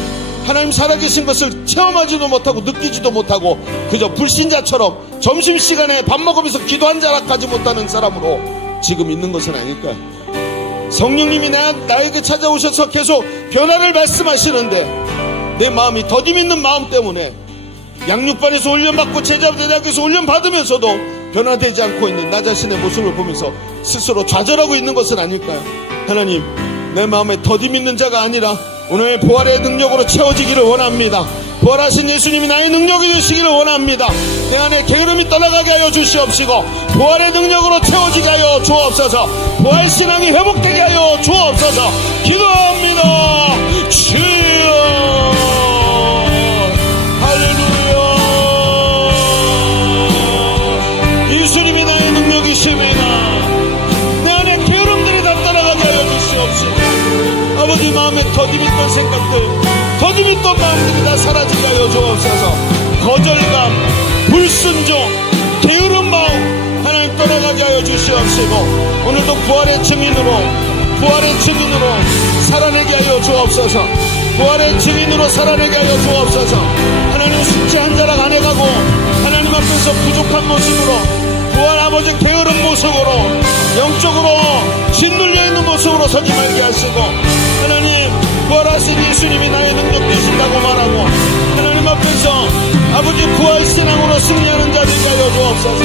하나님 살아계신 것을 체험하지도 못하고 느끼지도 못하고 그저 불신자처럼 점심시간에 밥 먹으면서 기도 한 자락하지 못하는 사람으로 지금 있는 것은 아닐까요? 성령님이 나에게 찾아오셔서 계속 변화를 말씀하시는데 내 마음이 더디 믿는 마음 때문에 양육반에서 훈련받고 제자대학에서 훈련받으면서도 변화되지 않고 있는 나 자신의 모습을 보면서 스스로 좌절하고 있는 것은 아닐까요? 하나님, 내 마음에 더디 믿는 자가 아니라 오늘 부활의 능력으로 채워지기를 원합니다. 부활하신 예수님이 나의 능력이 되시기를 원합니다. 내 안에 게으름이 떠나가게 하여 주시옵시고 부활의 능력으로 채워지게 하여 주옵소서. 부활신앙이 회복되게 하여 주옵소서. 기도합니다. 주여, 할렐루야. 예수님이 나의 능력이십니다. 내 안에 게으름들이 다 떠나가게 하여 주시옵시고 아버지 마음에 더디 믿던 생각들, 더디 믿던 마음들이 다 사라지게 하여 주옵소서. 거절감, 불순종, 게으른 마음 하나님 떠나가게 하여 주시옵시고 오늘도 부활의 증인으로 살아내게 하여 주옵소서. 부활의 증인으로 살아내게 하여 주옵소서. 하나님 숙제 한 자락 안 해가고 하나님 앞에서 부족한 모습으로 부활 아버지 게으른 모습으로 영적으로 짓눌려 있는 모습으로 서지 말게 하시고 하나님 부활하신 예수님이 나의 능력 되신다고 말하고 하나님 앞에서 아버지 부활신앙으로 승리하는 자들이 하여 주옵소서.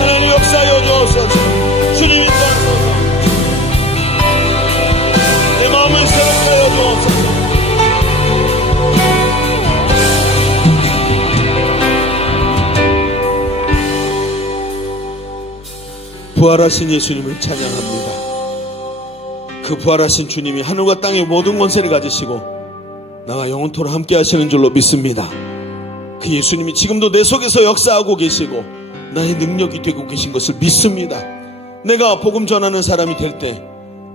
하나님 역사하여 주옵소서. 주님 인도하소서. 내 마음을 새롭게 하여 주옵소서. 부활하신 예수님을 찬양합니다. 그 부활하신 주님이 하늘과 땅의 모든 권세를 가지시고 나와 영원토록 함께 하시는 줄로 믿습니다. 그 예수님이 지금도 내 속에서 역사하고 계시고 나의 능력이 되고 계신 것을 믿습니다. 내가 복음 전하는 사람이 될 때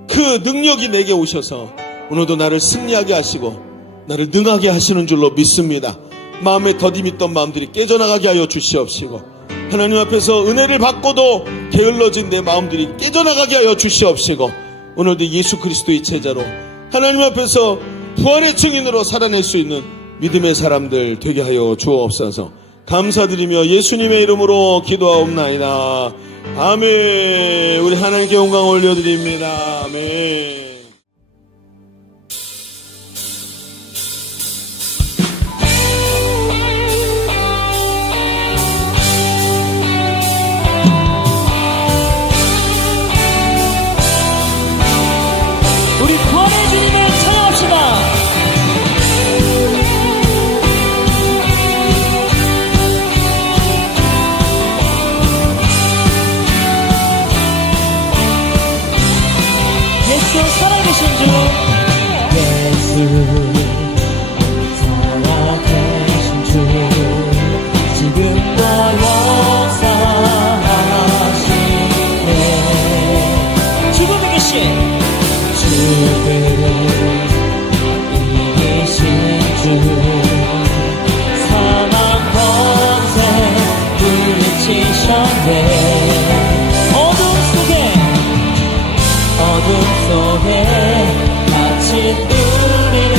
그 능력이 내게 오셔서 오늘도 나를 승리하게 하시고 나를 능하게 하시는 줄로 믿습니다. 마음에 더디 믿던 마음들이 깨져나가게 하여 주시옵시고 하나님 앞에서 은혜를 받고도 게을러진 내 마음들이 깨져나가게 하여 주시옵시고 오늘도 예수 그리스도의 제자로 하나님 앞에서 부활의 증인으로 살아낼 수 있는 믿음의 사람들 되게 하여 주옵소서. 감사드리며 예수님의 이름으로 기도하옵나이다. 아멘. 우리 하나님께 영광 올려드립니다. 아멘. 우리 구원의 주님을 찬양합시다. 예수 살아계신 주, 예수 살아계신 주, 지금도 역사하시네. 죽음의 계신 이기신 주, 사망 권세 물리치셨네. 어둠 속에 갇힌 우리를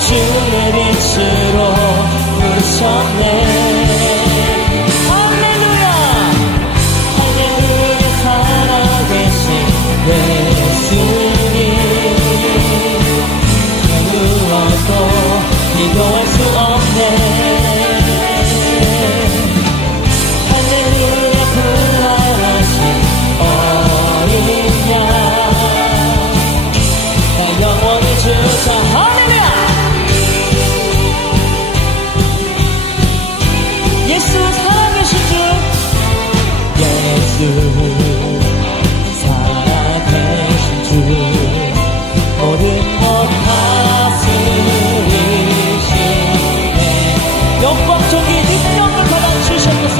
주의 빛으로 부르셨네. 할렐루야 할렐루야 살아계신 예수님, 누구도 비교할 수 없네. 할렐루야 부활하신 어린 양, 나 영원히 주자. 할렐루야. 예수 살아계신 주, 예수 살아계신 주, 모든 것 다스리시네. 영광 존귀 능력을 받아주셔서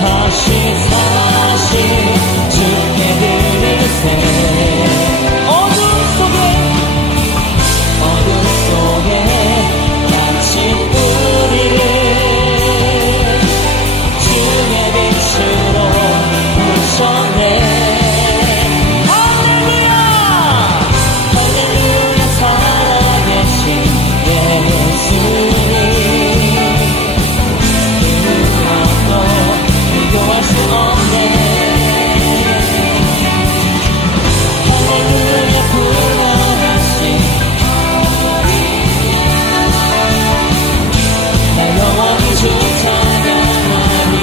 다시 사신 주께 드리세. 어둠 속에 갇힌 우리를 주의 빛으로 부르셨네. 할렐루야 할렐루야 살아계신 예수님, 비교할 수 없네. 할렐루야 부활하신 나 영원히 주 찬양하리.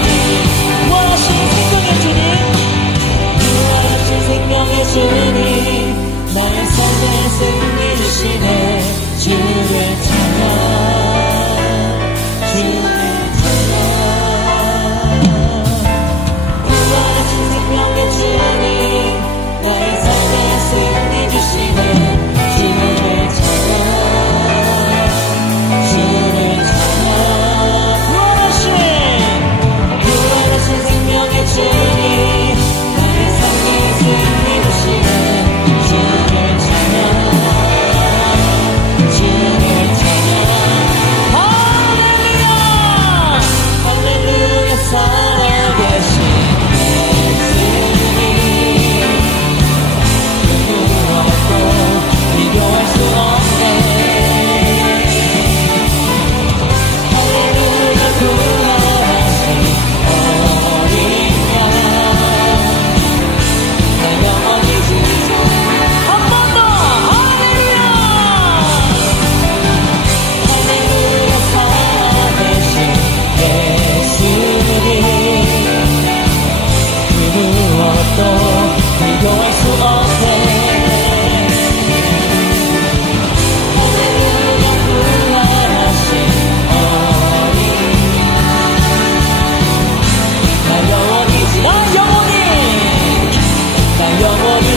부활하신 생명의 주님, 부활하신 생명의 주님, 나의 삶의 승리 주시네. 주를 찬양, 주를 생명의 주님, 나의 삶의 승리 주시네. 주를 찬양, 주를 찬양. 부활하신 생명의 주님, 나의 삶의 승리 주시네. 주를 찬양, 주를 찬양. 할렐루야 할렐루야 살아계신 비교할 수 없네. 할렐루야 부활하신 어린 양, 나 영원히 주자. 한 번 더 할렐루야 할렐루야 살아계신 예수님, 그 무엇도 비교할 수 없네.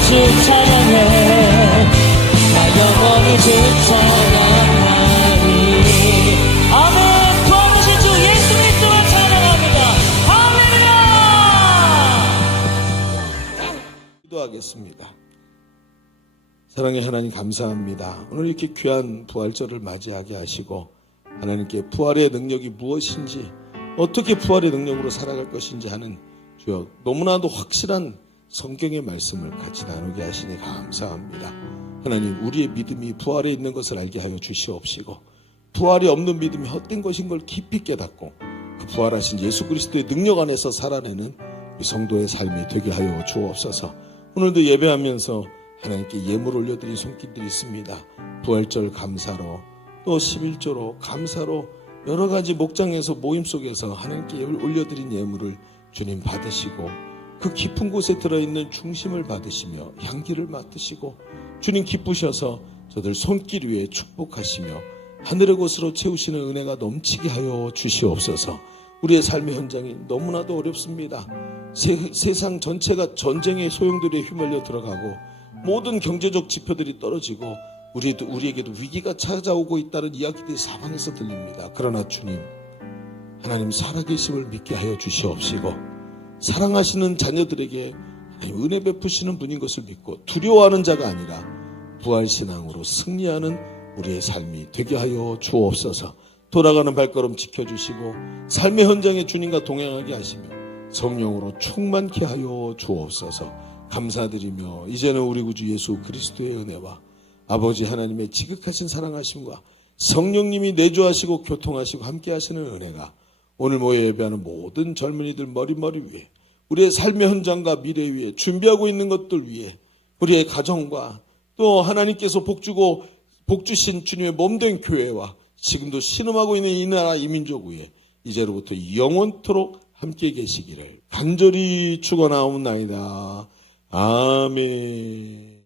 주 찬양해. 나 영원히 주 찬양하리. 아멘. 구원하신 주 예수 그리스도를 찬양합니다. 할렐루야. 기도하겠습니다. 사랑의 하나님 감사합니다. 오늘 이렇게 귀한 부활절을 맞이하게 하시고 하나님께 부활의 능력이 무엇인지, 어떻게 부활의 능력으로 살아갈 것인지 하는 주여 너무나도 확실한 성경의 말씀을 같이 나누게 하시니 감사합니다. 하나님, 우리의 믿음이 부활에 있는 것을 알게 하여 주시옵시고, 부활이 없는 믿음이 헛된 것인 걸 깊이 깨닫고 그 부활하신 예수 그리스도의 능력 안에서 살아내는 우리 성도의 삶이 되게 하여 주옵소서. 오늘도 예배하면서 하나님께 예물 올려드린 손길들이 있습니다. 부활절 감사로, 또 11조로 감사로, 여러 가지 목장에서 모임 속에서 하나님께 올려드린 예물을 주님 받으시고 그 깊은 곳에 들어있는 중심을 받으시며 향기를 맡으시고 주님 기쁘셔서 저들 손길 위에 축복하시며 하늘의 곳으로 채우시는 은혜가 넘치게 하여 주시옵소서. 우리의 삶의 현장이 너무나도 어렵습니다. 세상 전체가 전쟁의 소용돌이에 휘말려 들어가고 모든 경제적 지표들이 떨어지고 우리에게도 위기가 찾아오고 있다는 이야기들이 사방에서 들립니다. 그러나 주님, 하나님 살아계심을 믿게 하여 주시옵시고 사랑하시는 자녀들에게 은혜 베푸시는 분인 것을 믿고 두려워하는 자가 아니라 부활신앙으로 승리하는 우리의 삶이 되게 하여 주옵소서. 돌아가는 발걸음 지켜주시고 삶의 현장에 주님과 동행하게 하시며 성령으로 충만케 하여 주옵소서. 감사드리며 이제는 우리 구주 예수 그리스도의 은혜와 아버지 하나님의 지극하신 사랑하심과 성령님이 내주하시고 교통하시고 함께 하시는 은혜가 오늘 모여 예배하는 모든 젊은이들 머리 위에, 우리의 삶의 현장과 미래 위에, 준비하고 있는 것들 위에, 우리의 가정과 또 하나님께서 복주신 주님의 몸된 교회와 지금도 신음하고 있는 이 나라 이 민족 위에 이제로부터 영원토록 함께 계시기를 간절히 축원하옵나이다. 아멘.